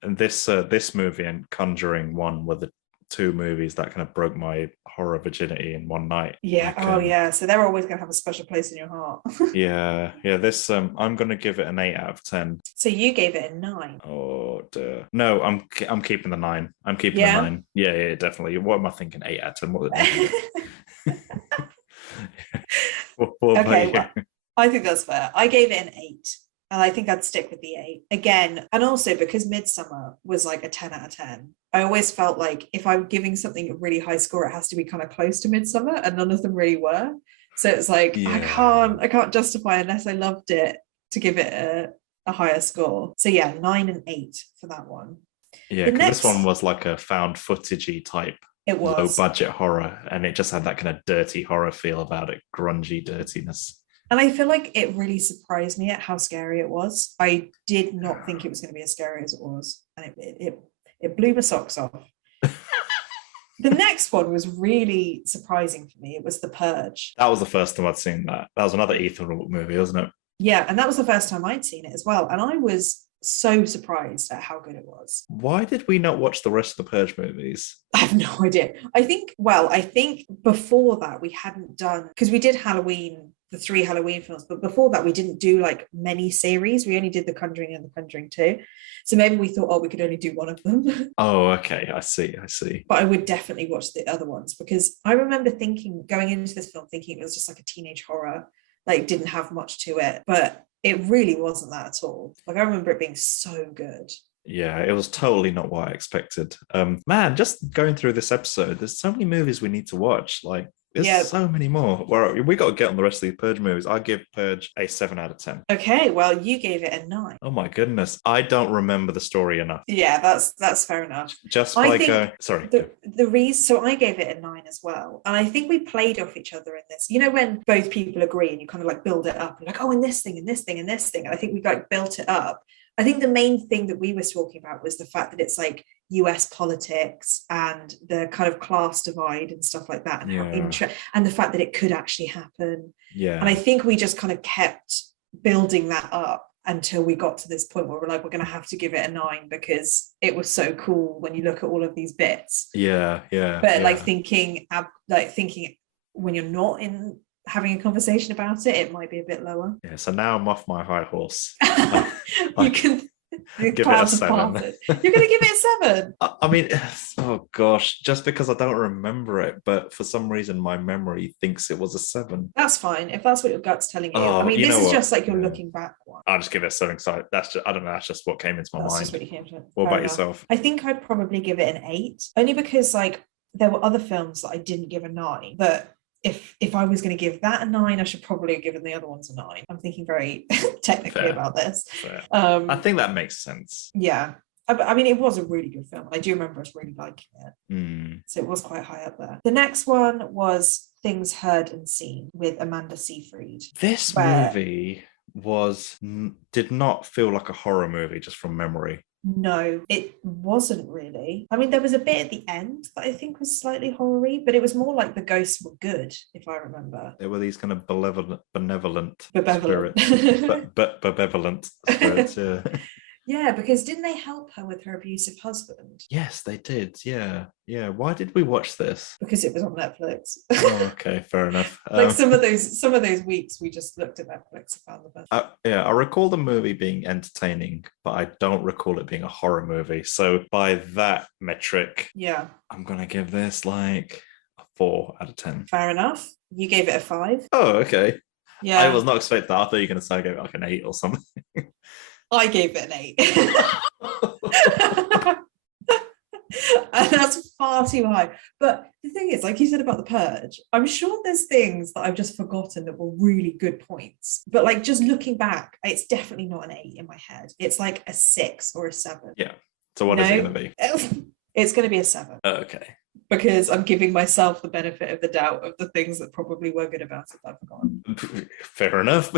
And this movie and Conjuring 1 were the 2 movies that kind of broke my horror virginity in one night. Yeah. Like, Oh yeah. So they're always going to have a special place in your heart. Yeah. This I'm going to give it an 8 out of 10. So you gave it a 9. Oh dear. No, I'm keeping the 9. I'm keeping Yeah? the 9. Yeah, definitely. What am I thinking? 8 out of 10. What about Okay, you? well, I think that's fair. I gave it an 8. And I think I'd stick with the 8 again. And also because Midsummer was like a 10 out of 10, I always felt like if I'm giving something a really high score, it has to be kind of close to Midsummer, and none of them really were. So it's like Yeah. I can't justify unless I loved it to give it a higher score. So yeah, 9 and 8 for that one. Yeah, The because this next- one was like a found footagey type It low was. budget horror, and it just had that kind of dirty horror feel about it, grungy dirtiness. And I feel like it really surprised me at how scary it was. I did not think it was going to be as scary as it was. And it blew my socks off. The next one was really surprising for me. It was The Purge. That was the first time I'd seen that. That was another Ethan Hawke movie, wasn't it? Yeah, and that was the first time I'd seen it as well. And I was so surprised at how good it was. Why did we not watch the rest of the Purge movies? I have no idea. I think before that we hadn't done, because we did Halloween, the 3 Halloween films, but before that we didn't do like many series. We only did The Conjuring and The Conjuring 2. So maybe we thought, oh, we could only do one of them. Oh, okay. I see. But I would definitely watch the other ones, because I remember thinking, going into this film, thinking it was just like a teenage horror, like didn't have much to it, but it really wasn't that at all. Like I remember it being so good. Yeah, it was totally not what I expected. Man, just going through this episode, there's so many movies we need to watch. Like, there's so many more. Well, we got to get on the rest of the Purge movies. I give Purge a 7 out of 10. Okay, well, you gave it a 9. Oh my goodness, I don't remember the story enough. Yeah, that's fair enough. Just by sorry. The reason, so I gave it a 9 as well, and I think we played off each other in this. You know, when both people agree and you kind of like build it up, and like, oh, and this thing and this thing and this thing. And I think we like built it up. I think the main thing that we were talking about was the fact that it's like US politics and the kind of class divide and stuff like that, and how and the fact that it could actually happen. Yeah. And I think we just kind of kept building that up until we got to this point where we're like, we're going to have to give it a 9 because it was so cool when you look at all of these bits. Yeah. But like thinking when you're not in having a conversation about it, it might be a bit lower. Yeah, so now I'm off my high horse. You can give it a 7. You're going to give it a 7? I mean, oh gosh, just because I don't remember it, but for some reason my memory thinks it was a 7. That's fine if that's what your gut's telling you. Oh, I mean, this is just like you're looking back one. I'll just give it a 7 because that's just, I don't know, that's just what came into my mind. Just what you came to. What about yourself? I think I'd probably give it an 8, only because like there were other films that I didn't give a 9, but if I was going to give that a 9, I should probably have given the other ones a 9. I'm thinking very technically about this. I think that makes sense. Yeah. I mean, it was a really good film. I do remember us really liking it. Mm. So it was quite high up there. The next one was Things Heard and Seen with Amanda Seyfried. This movie did not feel like a horror movie just from memory. No, it wasn't really. I mean, there was a bit at the end that I think was slightly horror-y, but it was more like the ghosts were good, if I remember. There were these kind of benevolent spirits. Benevolent spirits, yeah. Yeah, because didn't they help her with her abusive husband? Yes, they did. Yeah. Why did we watch this? Because it was on Netflix. Oh, okay, fair enough. Like some of those weeks, we just looked at Netflix and found the best. I recall the movie being entertaining, but I don't recall it being a horror movie. So by that metric, I'm gonna give this like a 4 out of 10. Fair enough. You gave it a 5. Oh, okay. Yeah. I was not expecting that. I thought you were gonna say I gave it like an 8 or something. I gave it an 8. And that's far too high. But the thing is, like you said about The Purge, I'm sure there's things that I've just forgotten that were really good points. But like just looking back, it's definitely not an 8 in my head. It's like a 6 or a 7. Yeah. So what is it going to be? It's going to be a 7. Oh, okay. Because I'm giving myself the benefit of the doubt of the things that probably were good about it that I've forgotten. Fair enough.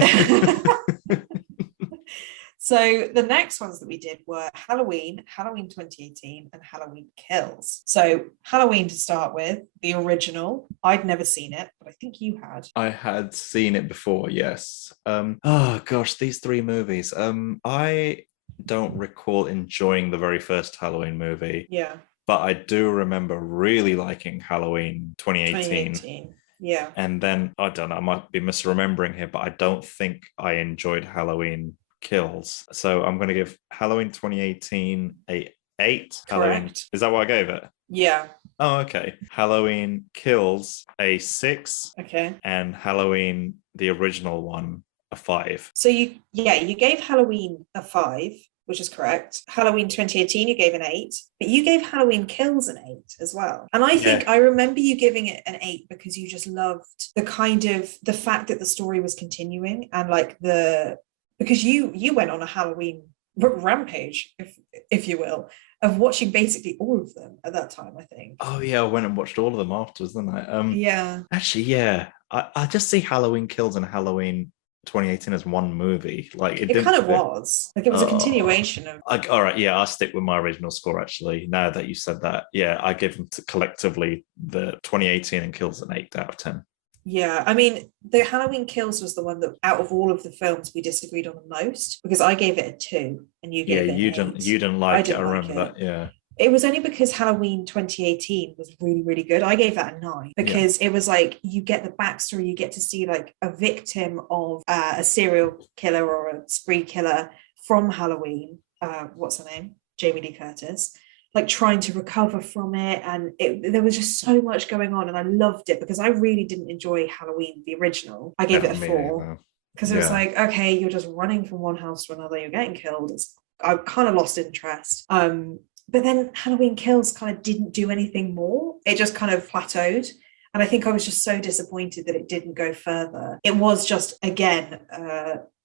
So the next ones that we did were Halloween 2018, and Halloween Kills. So Halloween to start with, the original. I'd never seen it, but I think you had. I had seen it before, yes. Oh gosh, these 3 movies. I don't recall enjoying the very first Halloween movie. Yeah. But I do remember really liking Halloween 2018. Yeah. And then, I don't know, I might be misremembering here, but I don't think I enjoyed Halloween Kills. So I'm going to give Halloween 2018 a 8. Halloween, is that what I gave it? Yeah. Oh, okay. Halloween Kills a 6. Okay. And Halloween, the original one, a 5. So you gave Halloween a 5, which is correct. Halloween 2018, you gave an 8, but you gave Halloween Kills an 8 as well. And I think I remember you giving it an 8 because you just loved the fact that the story was continuing, and like because you went on a Halloween rampage, if you will, of watching basically all of them at that time, I think. Oh yeah, I went and watched all of them afterwards, didn't I? Yeah. Actually, yeah, I just see Halloween Kills and Halloween 2018 as one movie. Like it It didn't kind of fit. was. Like it was a continuation of All right, yeah, I'll stick with my original score. Actually, now that you said that, yeah, I give them collectively the 2018 and Kills an 8 out of 10. Yeah, I mean, the Halloween Kills was the one that out of all of the films we disagreed on the most because I gave it a 2 and you Yeah, gave it an you 8. didn't I like it. I didn't like remember it. that. Yeah, It was only because Halloween 2018 was really, really good. I gave that a 9 because it was like you get the backstory, you get to see like a victim of a serial killer or a spree killer from Halloween. What's her name? Jamie Lee Curtis. Like trying to recover from it, and there was just so much going on, and I loved it because I really didn't enjoy Halloween the original. I gave it a 4 because it was like, okay, you're just running from one house to another, you're getting killed. I kind of lost interest. But then Halloween Kills kind of didn't do anything more. It just kind of plateaued. And I think I was just so disappointed that it didn't go further. It was just, again,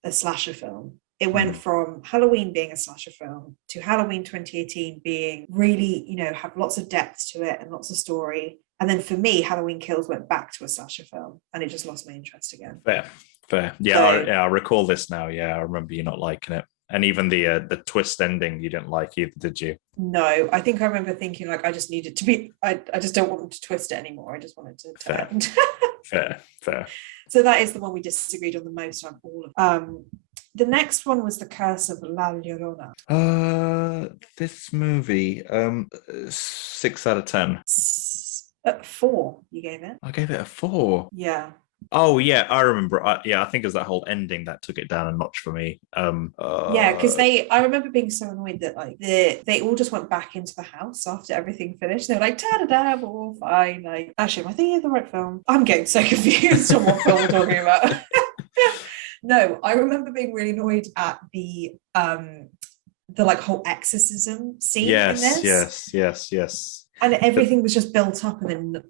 a slasher film. It went from Halloween being a slasher film to Halloween 2018 being really, have lots of depth to it and lots of story. And then for me, Halloween Kills went back to a slasher film and it just lost my interest again. Fair. Yeah, I recall this now. Yeah, I remember you not liking it. And even the twist ending you didn't like either, did you? No, I think I remember thinking like I just needed to be, I just don't want them to twist it anymore. I just wanted to end. Fair. So that is the one we disagreed on the most on all of the next one was The Curse of La Llorona. This movie, 6 out of 10. 4, you gave it? I gave it a 4. Yeah. Oh yeah, I remember. I think it was that whole ending that took it down a notch for me. Yeah, because I remember being so annoyed that like they all just went back into the house after everything finished. They were like, da da da, we're all fine. Like, actually, am I thinking of the right film? I'm getting so confused on what film we're talking about. No, I remember being really annoyed at the like whole exorcism scene in this. Yes. And everything was just built up, and then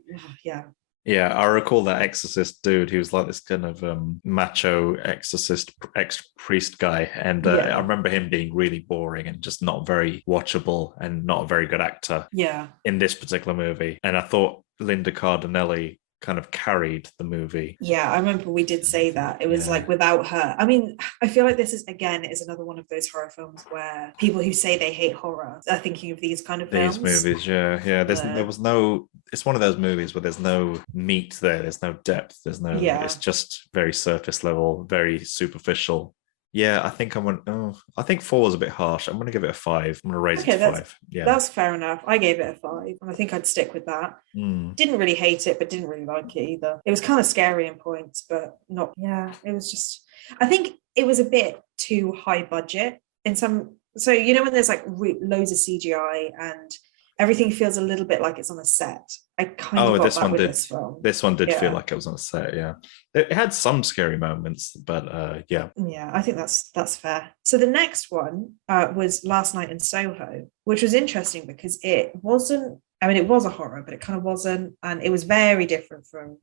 yeah. Yeah, I recall that exorcist dude. He was like this kind of macho exorcist ex-priest guy, and I remember him being really boring and just not very watchable and not a very good actor. Yeah. In this particular movie, and I thought Linda Cardinelli kind of carried the movie. Yeah, I remember we did say that. It was like without her. I mean, I feel like this is another one of those horror films where people who say they hate horror are thinking of these kind of films. These movies, yeah. There was no. It's one of those movies where there's no meat there. There's no depth. There's no. Yeah. It's just very surface level, very superficial. Yeah, I think I think 4 is a bit harsh. I'm going to give it a 5. I'm going to raise it to 5. Yeah, that's fair enough. I gave it a 5, and I think I'd stick with that. Didn't really hate it, but didn't really like it either. It was kind of scary in points, but not. Yeah, it was just. I think it was a bit too high budget in some. So when there's like loads of CGI and everything feels a little bit like it's on a set. I kind of got that with this film. This one did feel like it was on a set, yeah. It had some scary moments, but yeah. Yeah, I think that's fair. So the next one was Last Night in Soho, which was interesting because it wasn't, I mean, it was a horror, but it kind of wasn't, and it was very different from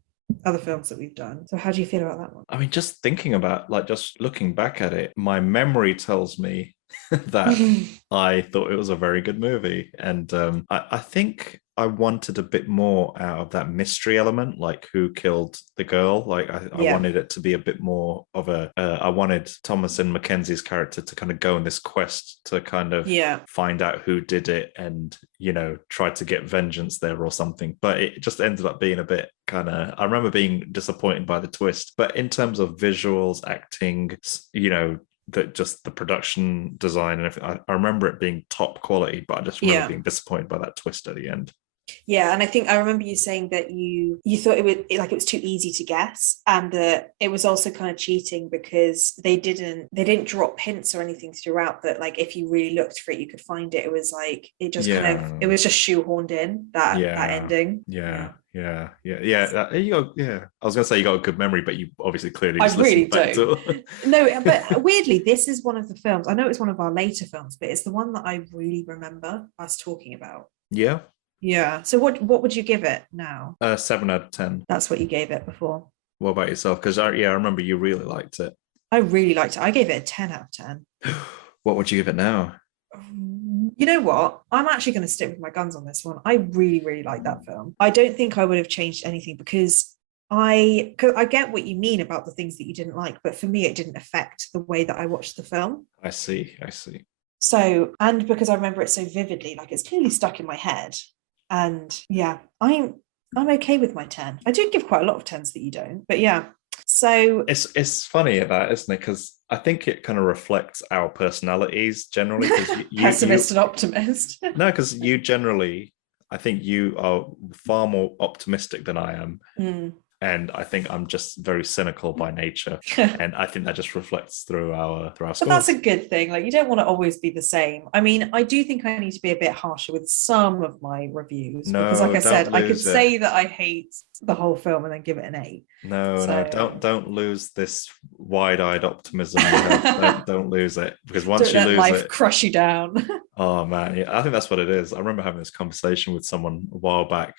other films that we've done. So how do you feel about that one? I mean, just thinking about, like, just looking back at it, my memory tells me that I thought it was a very good movie. And I think I wanted a bit more out of that mystery element, like who killed the girl. Like I wanted it to be a bit more of I wanted Thomasin McKenzie's character to kind of go on this quest to kind of find out who did it and, try to get vengeance there or something. But it just ended up being a bit I remember being disappointed by the twist. But in terms of visuals, acting, that just the production design and everything, I remember it being top quality, but I just remember being disappointed by that twist at the end. Yeah, and I think I remember you saying that you thought it was too easy to guess, and that it was also kind of cheating because they didn't drop hints or anything throughout that, like, if you really looked for it you could find it. It was like it just it was just shoehoorned in that ending. Yeah. I was gonna say you got a good memory, but you obviously clearly I really don't. No, but weirdly, this is one of the films. I know it's one of our later films, but it's the one that I really remember us talking about. Yeah. So what would you give it now? 7 out of 10. That's what you gave it before. What about yourself? Because I remember you really liked it. I really liked it. I gave it a 10 out of 10. What would you give it now? You know what? I'm actually going to stick with my guns on this one. I really, really like that film. I don't think I would have changed anything because I get what you mean about the things that you didn't like, but for me, it didn't affect the way that I watched the film. I see. So, and because I remember it so vividly, like it's clearly stuck in my head. And yeah, I'm okay with my 10. I do give quite a lot of 10s that you don't, but yeah. So it's funny that, isn't it? Because I think it kind of reflects our personalities generally. Pessimist and optimist. No, because you generally, I think you are far more optimistic than I am. And I think I'm just very cynical by nature, and I think that just reflects through our scores. But that's a good thing. Like, you don't want to always be the same. I mean, I do think I need to be a bit harsher with some of my reviews, because, like I said, I could say that I hate the whole film and then give it an 8. No, don't lose this wide-eyed optimism. Don't lose it, because once you lose life crush you down. Oh man, yeah, I think that's what it is. I remember having this conversation with someone a while back.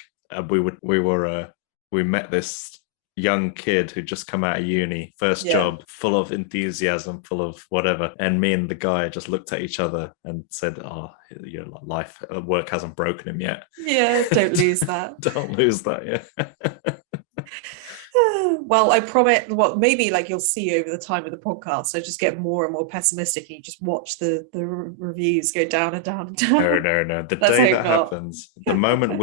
We met this young kid who'd just come out of uni, first job, full of enthusiasm, full of whatever. And me and the guy just looked at each other and said, "Oh, your life, work hasn't broken him yet." Yeah, don't lose that. Don't lose that, yeah. Well, I promise, maybe like you'll see over the time of the podcast, so just get more and more pessimistic and you just watch the reviews go down and down and down. No. The day that happens, the moment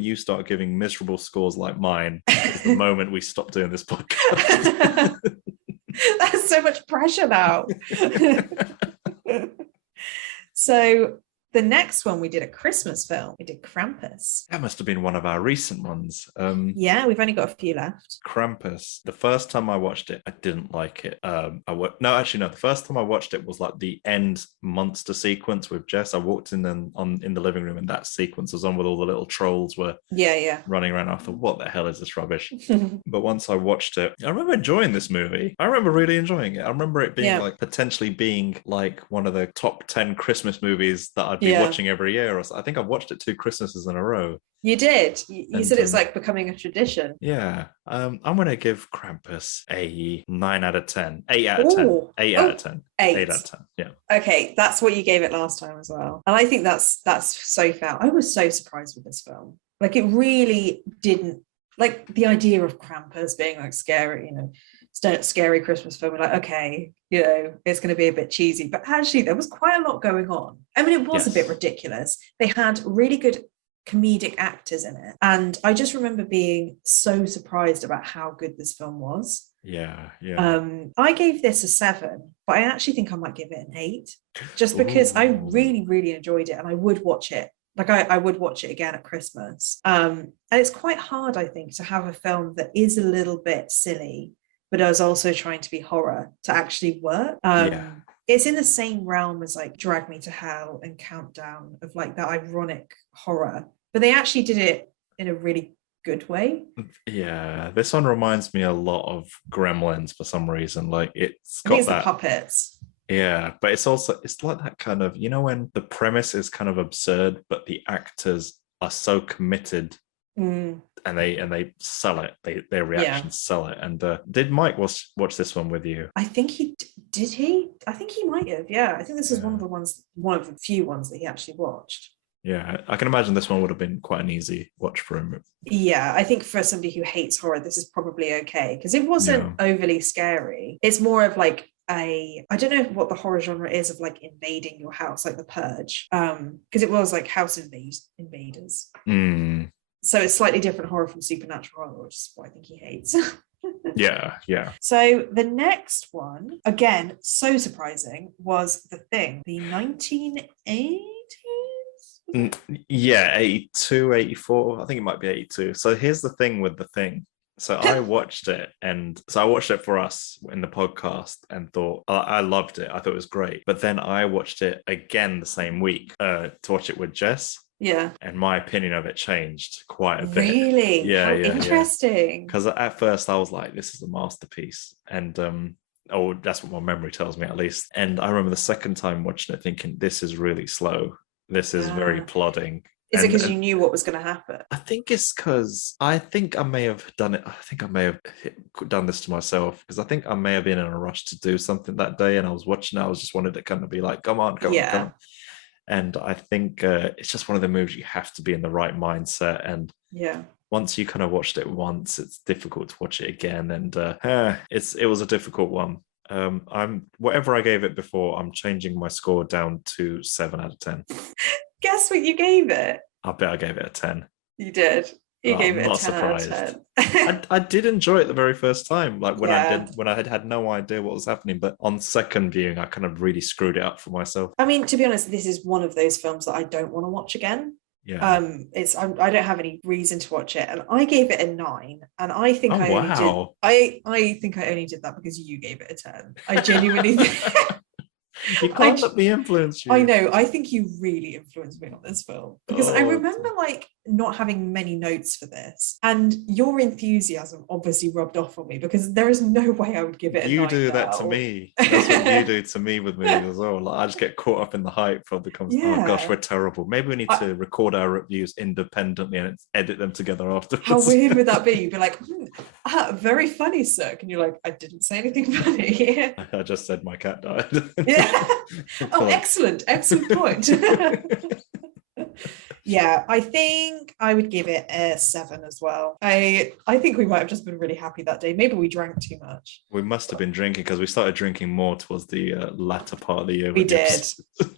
you start giving miserable scores like mine, is the moment we stop doing this podcast. That's so much pressure now. So the next one, we did a Christmas film. We did Krampus. That must have been one of our recent ones. Yeah, we've only got a few left. Krampus. The first time I watched it, I didn't like it. The first time I watched it was like the end monster sequence with Jess. I walked in in the living room and that sequence was on with all the little trolls were running around. I thought, what the hell is this rubbish? But once I watched it, I remember enjoying this movie. I remember really enjoying it. I remember it being like potentially being like one of the top 10 Christmas movies that I'd be watching every year. I think I've watched it 2 Christmases in a row. You did. You said it's like becoming a tradition. Yeah. I'm going to give Krampus a 9 out of 10. 8 out of 10. 8 out of 10. 8 out of 10. Yeah. Okay, that's what you gave it last time as well. And I think that's so fair. I was so surprised with this film. Like, it really didn't, like, the idea of Krampus being like scary, scary Christmas film. We're like, okay, it's going to be a bit cheesy, but actually there was quite a lot going on. I mean, it was a bit ridiculous. They had really good comedic actors in it, and I just remember being so surprised about how good this film was. I gave this a 7, but I actually think I might give it an 8, just because I really, really enjoyed it, and I would watch it. Like, I would watch it again at Christmas. And it's quite hard, I think, to have a film that is a little bit silly but I was also trying to be horror to actually work. It's in the same realm as like Drag Me to Hell and Countdown, of like that ironic horror, but they actually did it in a really good way. Yeah, this one reminds me a lot of Gremlins for some reason. Like, it's got the puppets. Yeah, but it's like that kind of, when the premise is kind of absurd, but the actors are so committed. And they sell it. Their reactions sell it. And did Mike watch this one with you? I think he did. I think he might have. Yeah, I think this is one of the few ones that he actually watched. Yeah, I can imagine this one would have been quite an easy watch for him. Yeah, I think for somebody who hates horror, this is probably okay, because it wasn't overly scary. It's more of like I don't know what the horror genre is of like invading your house, like The Purge, because it was like house invaders. So it's slightly different horror from supernatural horror, which is what I think he hates. Yeah. So the next one, again, so surprising, was The Thing, the 1980s? Yeah, 82, 84. I think it might be 82. So here's the thing with The Thing. So I watched it, for us in the podcast and thought, I loved it. I thought it was great. But then I watched it again the same week to watch it with Jess. Yeah. And my opinion of it changed quite a bit. Really? Yeah. How interesting. Because at first I was like, this is a masterpiece. And that's what my memory tells me, at least. And I remember the second time watching it thinking, this is really slow. This is very plodding. Is it because you knew what was going to happen? I think it's because I think I may have done it. I think I may have done this to myself, because I think I may have been in a rush to do something that day, and I was watching it. I was just wanted to kind of be like, come on. And I think it's just one of the movies you have to be in the right mindset. And Yeah. once you kind of watched it once, it's difficult to watch it again. And it was a difficult one. I'm whatever I gave it before, I'm changing my score down to 7 out of 10. Guess what you gave it? I bet I gave it a 10. You did. You gave I'm it a not 10 surprised. out of 10. I did enjoy it the very first time, like when Yeah. I had no idea what was happening. But on second viewing, I kind of really screwed it up for myself. I mean, to be honest, this is one of those films that I don't want to watch again. Yeah. I don't have any reason to watch it, and I gave it a 9, and I think Oh, I only did. wow. I think I only did that because you gave it a 10. I genuinely think. You can't let me influence you. I know. I think you really influenced me on this film because I Oh, remember like not having many notes for this, and your enthusiasm obviously rubbed off on me because there is no way I would give it a 9 You do that to now. me. That's what you do to me with movies as well. Like, I just get caught up in the hype of the comes. Yeah. Oh gosh, we're terrible. Maybe we need to record our reviews independently and edit them together afterwards. How weird would that be? You'd be like, very funny, sir. And you're like, I didn't say anything funny. I just said my cat died. Yeah. Oh, excellent point. Yeah, I think I would give it a 7 as well. I think we might have just been really happy that day. Maybe we drank too much. We must have been drinking because we started drinking more towards the latter part of the year. We did.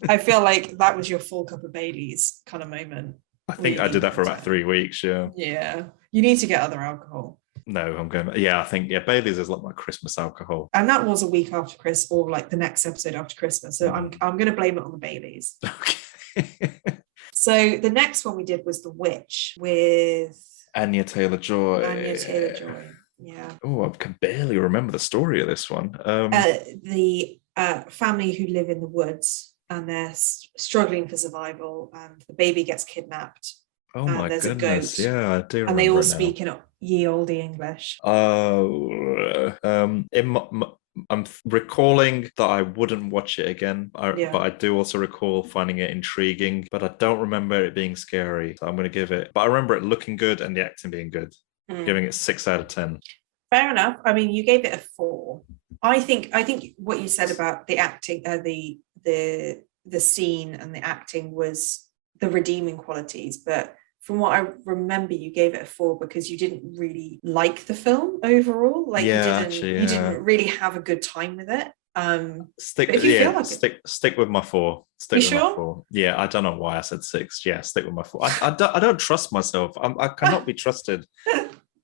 I feel like that was your full cup of Baileys kind of moment. I think I did that for about 3 weeks. Yeah. Yeah. You need to get other alcohol. No, I'm going. Yeah, I think Bailey's is like my Christmas alcohol. And that was a week after Christmas, or like the next episode after Christmas. So I'm going to blame it on the Baileys. Okay. So the next one we did was The Witch with Anya Taylor-Joy. Yeah. Oh, I can barely remember the story of this one. The family who live in the woods and they're struggling for survival, and the baby gets kidnapped. Oh my there's goodness! A goat, yeah, I do. Remember and they all it speak in ye olde English. I'm recalling that I wouldn't watch it again, but I do also recall finding it intriguing. But I don't remember it being scary, so I'm going to give it. But I remember it looking good and the acting being good. Giving it 6 out of 10. Fair enough. I mean, you gave it a 4. I think what you said about the acting, the scene and the acting was the redeeming qualities, but from what I remember, you gave it a 4 because you didn't really like the film overall. Like you didn't really have a good time with it. Stick with my 4. Stick with my 4. Yeah, I don't know why I said 6. Yeah, stick with my 4. I don't trust myself. I cannot be trusted.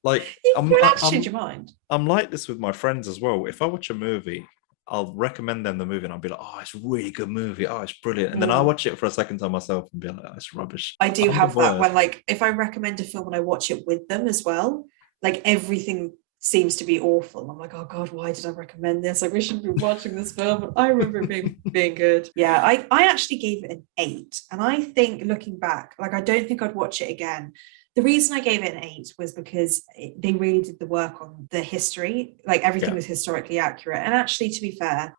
Like you actually change your mind. I'm like this with my friends as well. If I watch a movie, I'll recommend them the movie and I'll be like, oh, it's a really good movie. Oh, it's brilliant. And then I'll watch it for a second time myself and be like, oh, it's rubbish. I do have that when, like, if I recommend a film and I watch it with them as well, like everything seems to be awful. I'm like, oh God, why did I recommend this? Like, we shouldn't be watching this film. But I remember it being good. Yeah, I actually gave it an 8. And I think looking back, like, I don't think I'd watch it again. The reason I gave it an 8 was because they really did the work on the history. Like everything was historically accurate. And actually, to be fair,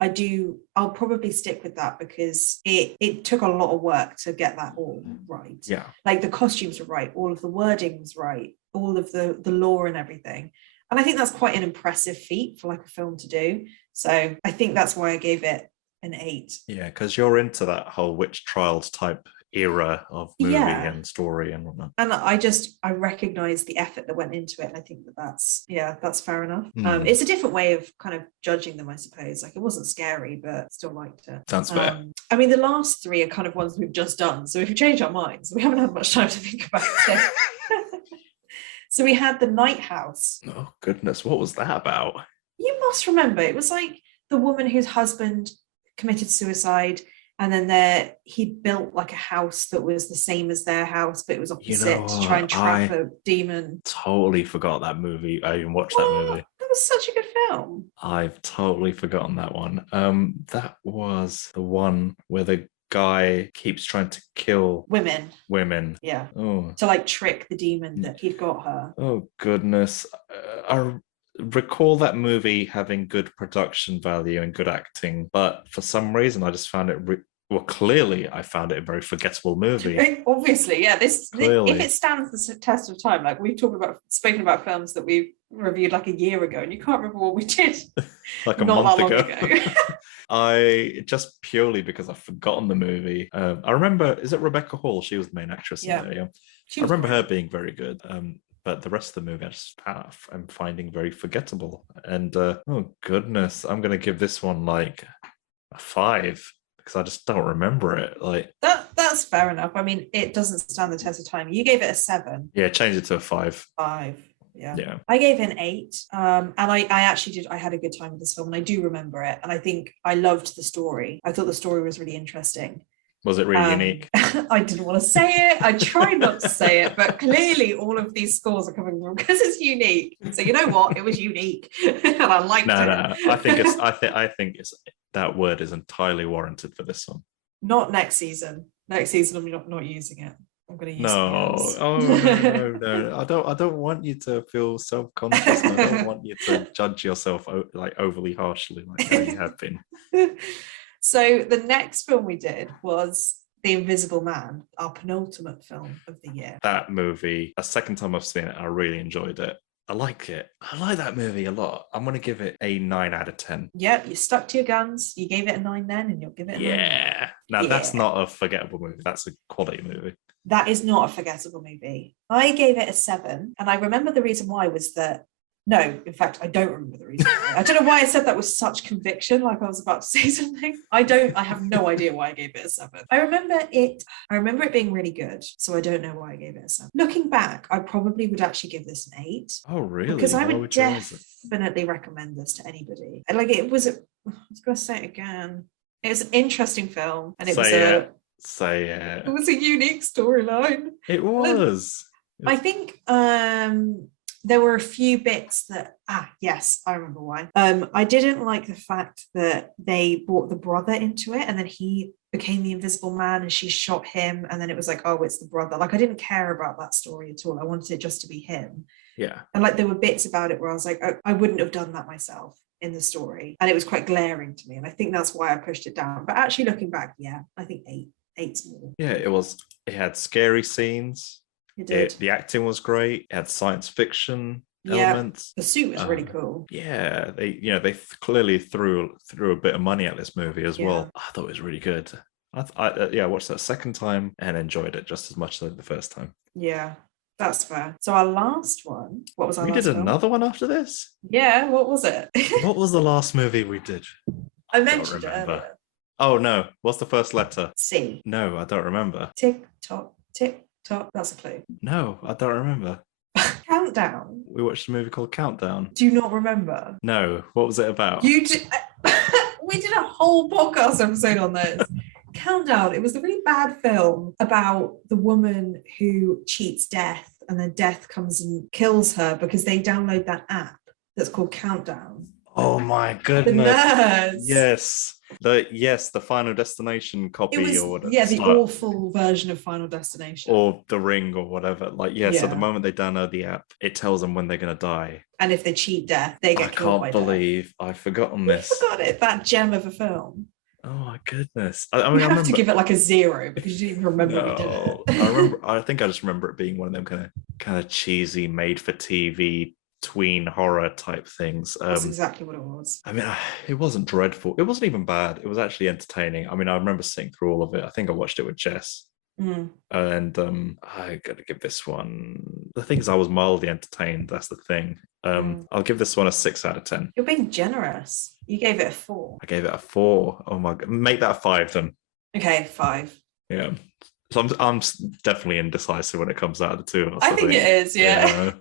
I'll probably stick with that because it took a lot of work to get that all right. Yeah. Like the costumes were right. All of the wording was right. All of the lore and everything. And I think that's quite an impressive feat for like a film to do. So I think that's why I gave it an 8. Yeah, because you're into that whole witch trials type era of movie and story and whatnot. And I recognize the effort that went into it, and I think that's fair enough. It's a different way of kind of judging them, I suppose. Like, it wasn't scary, but still liked it. Sounds fair. I mean, the last 3 are kind of ones we've just done, so if you change our minds, we haven't had much time to think about it. So we had The Night House. Oh goodness, what was that about? You must remember, it was like the woman whose husband committed suicide, and then he'd built like a house that was the same as their house, but it was opposite to try and trap a demon. Totally forgot that movie. I even watched that movie. That was such a good film. I've totally forgotten that one. That was the one where the guy keeps trying to kill women. Yeah. Oh. To like trick the demon that he'd got her. Oh goodness. I recall that movie having good production value and good acting, but for some reason I just found it clearly I found it a very forgettable movie. Obviously, yeah. If it stands the test of time, like we've spoken about films that we reviewed like a year ago, and you can't remember what we did like a month ago. I just purely because I've forgotten the movie. I remember, is it Rebecca Hall? She was the main actress in there. Yeah, I remember her being very good. But the rest of the movie I'm finding very forgettable. And oh goodness, I'm gonna give this one like a 5 because I just don't remember it. Like that's fair enough. I mean, it doesn't stand the test of time. You gave it a 7. Yeah, change it to a 5. 5. Yeah. Yeah. I gave it an 8. And I actually did. I had a good time with this film, and I do remember it. And I think I loved the story. I thought the story was really interesting. Was it really unique? I didn't want to say it. I tried not to say it, but clearly all of these scores are coming from because it's unique. So you know what? It was unique, and I liked it. No. I think it's that word is entirely warranted for this one. Not next season. Next season, I'm not using it. I'm going to use no. I don't want you to feel self-conscious. I don't want you to judge yourself like overly harshly like how you have been. So the next film we did was The Invisible Man, our penultimate film of the year. That movie, a second time I've seen it, I really enjoyed it. I like it. I like that movie a lot. I'm going to give it a 9 out of 10. Yep, you stuck to your guns. You gave it a 9 then, and you'll give it a 9. Yeah. Now, that's not a forgettable movie. That's a quality movie. That is not a forgettable movie. I gave it a 7, and I remember the reason why was that no, in fact, I don't remember the reason why. I don't know why I said that with such conviction, like I was about to say something. I have no idea why I gave it a 7. I remember it being really good, so I don't know why I gave it a 7. Looking back, I probably would actually give this an 8. Oh, really? Because I would definitely recommend this to anybody. Like I was going to say it again. It was an interesting film, and it was a unique storyline. It was. I think there were a few bits that yes, I remember why. I didn't like the fact that they brought the brother into it, and then he became the Invisible Man, and she shot him, and then it was like, oh, it's the brother. Like I didn't care about that story at all. I wanted it just to be him. Yeah. And like there were bits about it where I was like, oh, I wouldn't have done that myself in the story, and it was quite glaring to me, and I think that's why I pushed it down. But actually looking back, yeah, I think 8's more. Yeah, it had scary scenes. It did. The acting was great. It had science fiction elements. The suit was really cool. Yeah, they clearly threw a bit of money at this movie as well. I thought it was really good. I watched that second time and enjoyed it just as much as the first time. Yeah, that's fair. So our last one, what was our last We did film? Another one after this? Yeah, what was it? What was the last movie we did? I mentioned it earlier. Oh no, what's the first letter? C. No, I don't remember. Tick tock, tick tock. That's a clue. No, I don't remember. Countdown. We watched a movie called Countdown. Do you not remember? No, what was it about? You did. We did a whole podcast episode on this. Countdown. It was a really bad film about the woman who cheats death, and then death comes and kills her because they download that app that's called Countdown. Oh my goodness! The nerds. Yes, the Final Destination copy, the awful version of Final Destination, or The Ring, or whatever. So the moment they download the app, it tells them when they're going to die, and if they cheat death, they get killed. I can't believe I've forgotten this. You forgot it. That gem of a film. Oh my goodness! I mean, I have to give it like a 0 because you didn't even remember we did it. I think I just remember it being one of them kind of cheesy, made-for-TV tween horror type things. That's exactly what it was. I mean, it wasn't dreadful. It wasn't even bad. It was actually entertaining. I mean, I remember sitting through all of it. I think I watched it with Jess. And I gotta give this one. The thing is, I was mildly entertained. That's the thing. I'll give this one a 6 out of 10. You're being generous. You gave it a 4. I gave it a 4. Oh my god, make that a 5 then. Okay, 5. Yeah. So I'm definitely indecisive when it comes out of the two of us. I think it is. Yeah.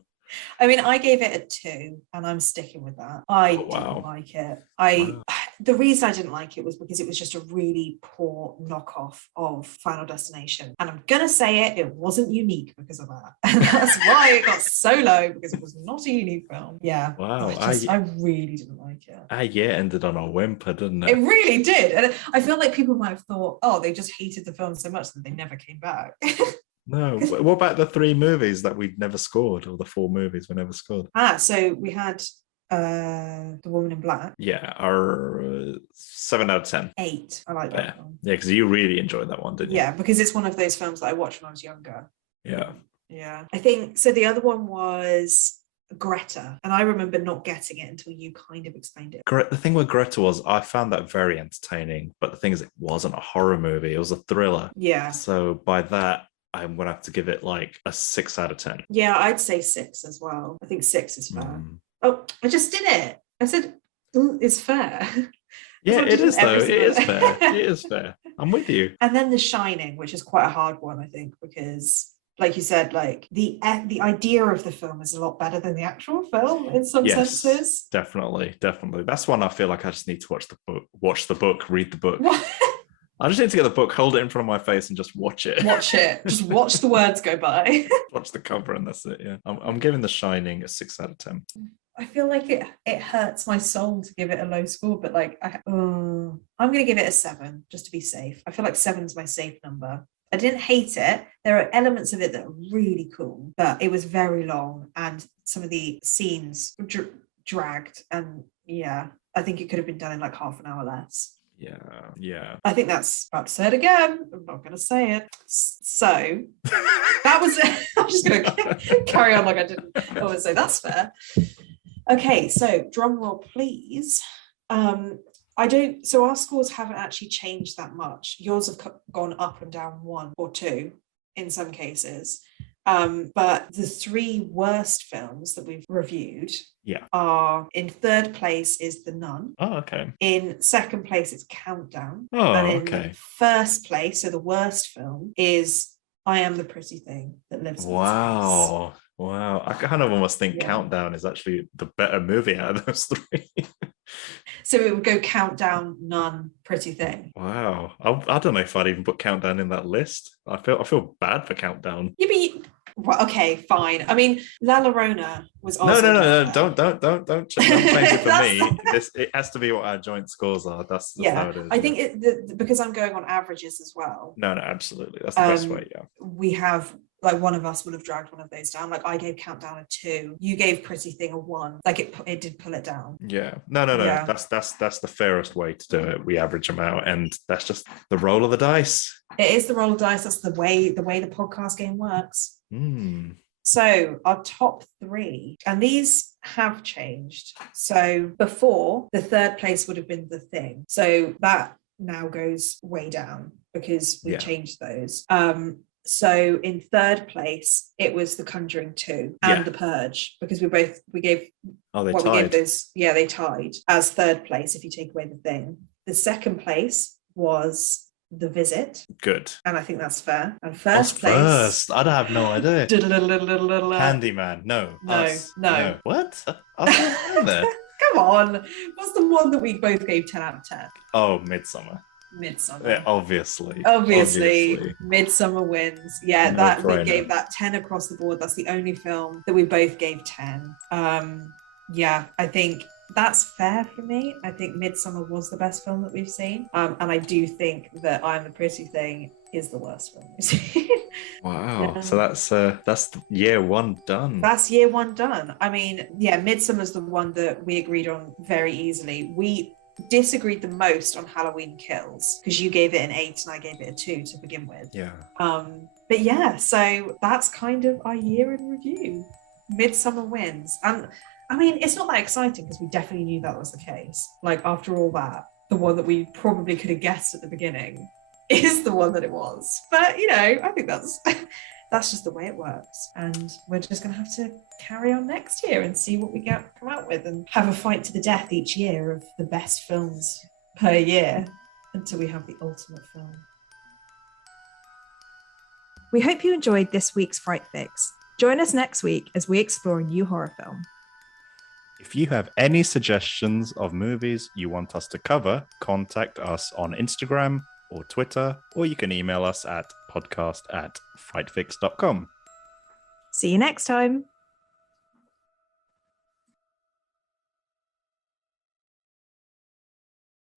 I mean, I gave it a 2, and I'm sticking with that. I didn't like it. The reason I didn't like it was because it was just a really poor knockoff of Final Destination. And I'm going to say it wasn't unique because of that. And that's why it got so low, because it was not a unique film. Yeah. Wow. I really didn't like it. Yeah, ended on a whimper, didn't it? It really did. And I feel like people might have thought, oh, they just hated the film so much that they never came back. No. What about the 3 movies that we'd never scored, or the 4 movies we never scored? So we had The Woman in Black. Yeah, our 7 out of 10. 8. I like that one. Yeah, because you really enjoyed that one, didn't you? Yeah, because it's one of those films that I watched when I was younger. Yeah. Yeah. I think so. The other one was Greta, and I remember not getting it until you kind of explained it. The thing with Greta was I found that very entertaining, but the thing is, it wasn't a horror movie; it was a thriller. Yeah. So by that, I'm gonna have to give it like a 6 out of 10. Yeah, I'd say 6 as well. I think 6 is fair. Oh, I just did it. I said it's fair. Yeah, it is though. It is fair. It is fair. I'm with you. And then The Shining, which is quite a hard one, I think, because like you said, like the idea of the film is a lot better than the actual film in some senses. Definitely. That's one I feel like I just need to watch the book, read the book. I just need to get the book, hold it in front of my face, and just watch it. Just watch the words go by. Watch the cover, and that's it. Yeah, I'm giving The Shining a 6 out of 10. I feel like it hurts my soul to give it a low score, but like I'm gonna give it a 7 just to be safe. I feel like 7's my safe number. I didn't hate it. There are elements of it that are really cool, but it was very long, and some of the scenes dragged. And yeah, I think it could have been done in like half an hour less. Yeah. I think that's absurd again. I'm not going to say it. So that was it. I'm just going to carry on like I didn't. I would say that's fair. Okay, so drum roll, please. So our scores haven't actually changed that much. Yours have gone up and down 1 or 2 in some cases. But the 3 worst films that we've reviewed are, in 3rd place is The Nun. Oh, okay. In 2nd place it's Countdown. Oh, and in okay. 1st place, so the worst film, is I Am the Pretty Thing That Lives in This House. Wow. I kind of almost think Countdown is actually the better movie out of those 3. So it would go Countdown, Nun, Pretty Thing. Wow. I don't know if I'd even put Countdown in that list. I feel bad for Countdown. Yeah, but well, okay, fine. I mean, La Llorona was also no. Don't change it for me. It has to be what our joint scores are. That's how it is. I think because I'm going on averages as well. No, absolutely. That's the best way. Yeah. We have. Like one of us would have dragged one of those down. Like I gave Countdown a 2. You gave Pretty Thing a 1. Like it did pull it down. Yeah. No. Yeah. That's the fairest way to do it. We average them out, and that's just the roll of the dice. It is the roll of dice. That's the way the podcast game works. So our top 3, and these have changed. So before, the 3rd place would have been The Thing. So that now goes way down because we changed those. So in 3rd place, it was The Conjuring 2 and The Purge, because we gave those. Yeah, they tied as 3rd place if you take away The Thing. The 2nd place was The Visit. Good. And I think that's fair. And first place. First? I have no idea. Candyman. No. No. What? I was there. Come on. What's the one that we both gave 10 out of 10? Oh, Midsommar. Yeah, obviously. Midsommar wins. Yeah, that we gave that 10 across the board. That's the only film that we both gave 10. Yeah, I think that's fair for me. I think Midsommar was the best film that we've seen. And I do think that I Am the Pretty Thing is the worst film we've seen. Wow. So that's year 1 done. That's year 1 done. I mean, yeah, Midsommar's the one that we agreed on very easily. We disagreed the most on Halloween Kills because you gave it an 8 and I gave it a 2 to begin with. Yeah. But yeah, so that's kind of our year in review. Midsommar wins. And I mean, it's not that exciting because we definitely knew that was the case. Like, after all that, the one that we probably could have guessed at the beginning is the one that it was. But, you know, I think that's just the way it works. And we're just going to have to carry on next year and see what we come out with and have a fight to the death each year of the best films per year until we have the ultimate film. We hope you enjoyed this week's Fright Fix. Join us next week as we explore a new horror film. If you have any suggestions of movies you want us to cover, contact us on Instagram or Twitter, or you can email us at podcast@frightfix.com. See you next time.